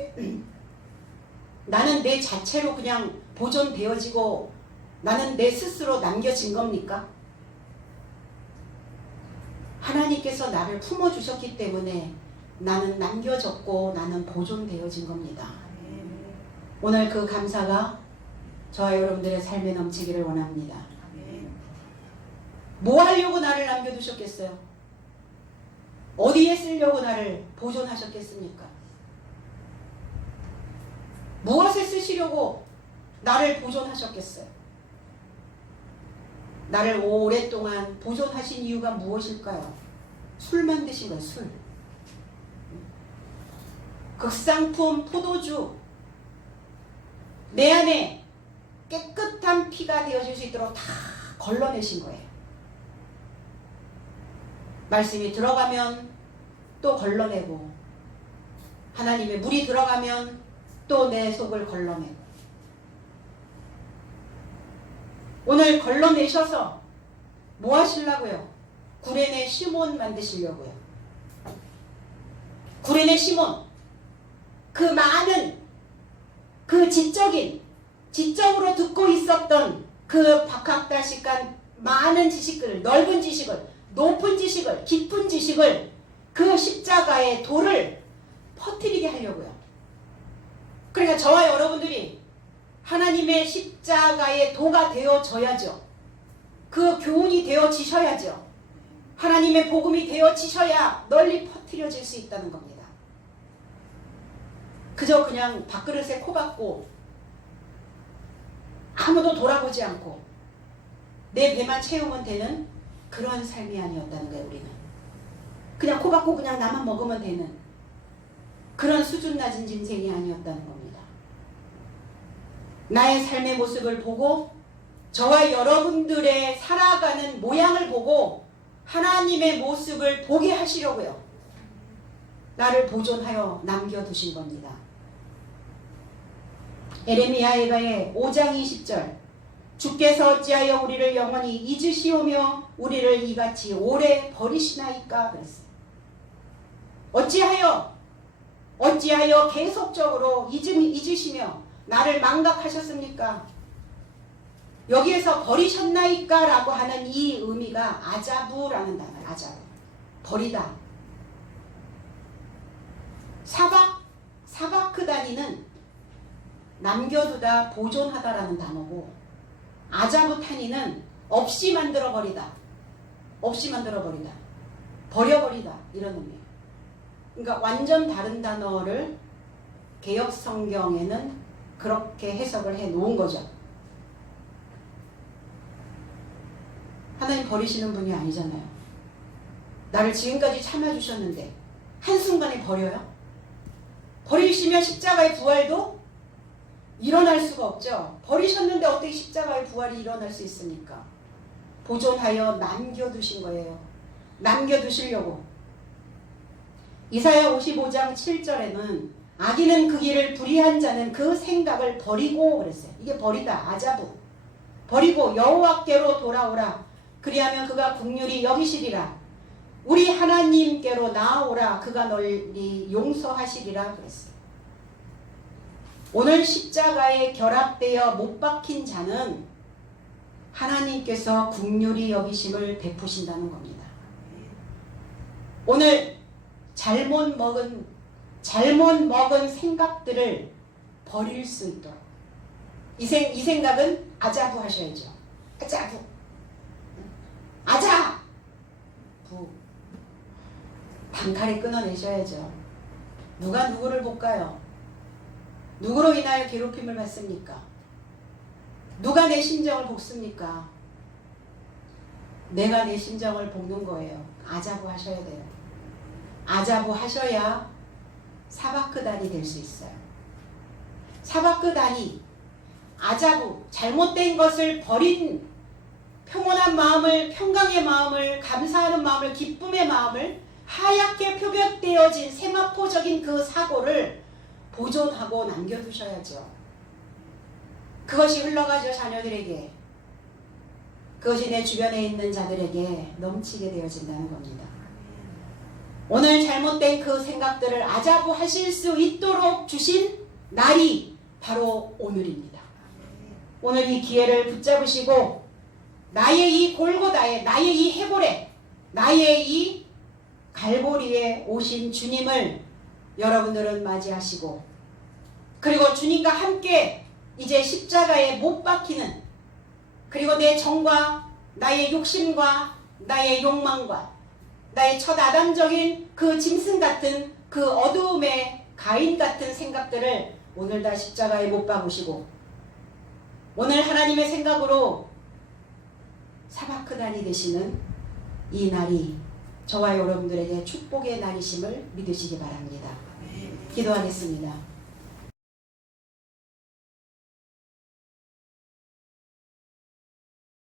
내 자체로 그냥 보존되어지고 나는 내 스스로 남겨진 겁니까? 하나님께서 나를 품어주셨기 때문에 나는 남겨졌고 나는 보존되어진 겁니다. 오늘 그 감사가 저와 여러분들의 삶에 넘치기를 원합니다. 뭐 하려고 나를 남겨두셨겠어요? 어디에 쓰려고 나를 보존하셨겠습니까? 무엇에 쓰시려고 나를 보존하셨겠어요? 나를 오랫동안 보존하신 이유가 무엇일까요? 술만 드신 거예요. 술. 극상품 포도주, 내 안에 깨끗한 피가 되어질 수 있도록 다 걸러내신 거예요. 말씀이 들어가면 또 걸러내고, 하나님의 물이 들어가면 또 내 속을 걸러내고, 오늘 걸러내셔서 뭐 하시려고요? 구레네 시몬 만드시려고요. 구레네 시몬, 그 많은, 그 지적으로 듣고 있었던 그 박학다식한 많은 지식을, 넓은 지식을, 높은 지식을, 깊은 지식을, 그 십자가의 도를 퍼뜨리게 하려고요. 그러니까 저와 여러분들이 하나님의 십자가의 도가 되어져야죠. 그 교훈이 되어지셔야죠. 하나님의 복음이 되어지셔야 널리 퍼뜨려질 수 있다는 겁니다. 그저 그냥 밥그릇에 코 박고 아무도 돌아보지 않고 내 배만 채우면 되는 그런 삶이 아니었다는 거예요. 우리는 그냥 코 박고 그냥 나만 먹으면 되는 그런 수준 낮은 인생이 아니었다는 겁니다. 나의 삶의 모습을 보고 저와 여러분들의 살아가는 모양을 보고 하나님의 모습을 보게 하시려고요. 나를 보존하여 남겨두신 겁니다. 에레미야의 5장 20절 주께서 어찌하여 우리를 영원히 잊으시오며 우리를 이같이 오래 버리시나이까 그랬어요. 어찌하여 계속적으로 잊으시며 나를 망각하셨습니까? 여기에서 버리셨나이까 라고 하는 이 의미가 아자부라는 단어예요. 아자부. 버리다. 사바크다니는 남겨두다, 보존하다라는 단어고 아자부타니는 없이 만들어버리다. 없이 만들어버리다. 버려버리다. 이런 의미예요. 그러니까 완전 다른 단어를 개역 성경에는 그렇게 해석을 해 놓은 거죠. 하나님 버리시는 분이 아니잖아요. 나를 지금까지 참아주셨는데 한순간에 버려요? 버리시면 십자가의 부활도 일어날 수가 없죠. 버리셨는데 어떻게 십자가의 부활이 일어날 수 있습니까? 보존하여 남겨두신 거예요. 남겨두시려고. 이사야 55장 7절에는 악인은 그 길을 불의한 자는 그 생각을 버리고 그랬어요. 이게 버리다. 아자부. 버리고 여호와께로 돌아오라. 그리하면 그가 긍휼히 여기시리라. 우리 하나님께로 나아오라. 그가 널리 용서하시리라 그랬어요. 오늘 십자가에 결합되어 못 박힌 자는 하나님께서 긍휼히 여기심을 베푸신다는 겁니다. 오늘 잘못 먹은 생각들을 버릴 수 있도록 이 생각은 아자부 하셔야죠. 아자부 단칼에 끊어내셔야죠. 누가 누구를 볼까요? 누구로 인하여 괴롭힘을 받습니까? 누가 내 심정을 볶습니까? 내가 내 심정을 볶는 거예요. 아자부 하셔야 돼요. 아자부 하셔야 사바크단이 될 수 있어요. 사바크단이 아자부, 잘못된 것을 버린 평온한 마음을, 평강의 마음을, 감사하는 마음을, 기쁨의 마음을 하얗게 표백되어진 세마포적인 그 사고를 보존하고 남겨두셔야죠. 그것이 흘러가죠. 자녀들에게. 그것이 내 주변에 있는 자들에게 넘치게 되어진다는 겁니다. 오늘 잘못된 그 생각들을 아자부 하실 수 있도록 주신 날이 바로 오늘입니다. 오늘 이 기회를 붙잡으시고 나의 이 골고다에, 나의 이 해골에, 나의 이 갈보리에 오신 주님을 여러분들은 맞이하시고, 그리고 주님과 함께 이제 십자가에 못 박히는, 그리고 내 정과 나의 욕심과 나의 욕망과 나의 첫 아담적인 그 짐승 같은 그 어두움의 가인 같은 생각들을 오늘 다 십자가에 못 박으시고, 오늘 하나님의 생각으로 사바크단이 되시는 이 날이 저와 여러분들에게 축복의 날이심을 믿으시기 바랍니다. 기도하겠습니다.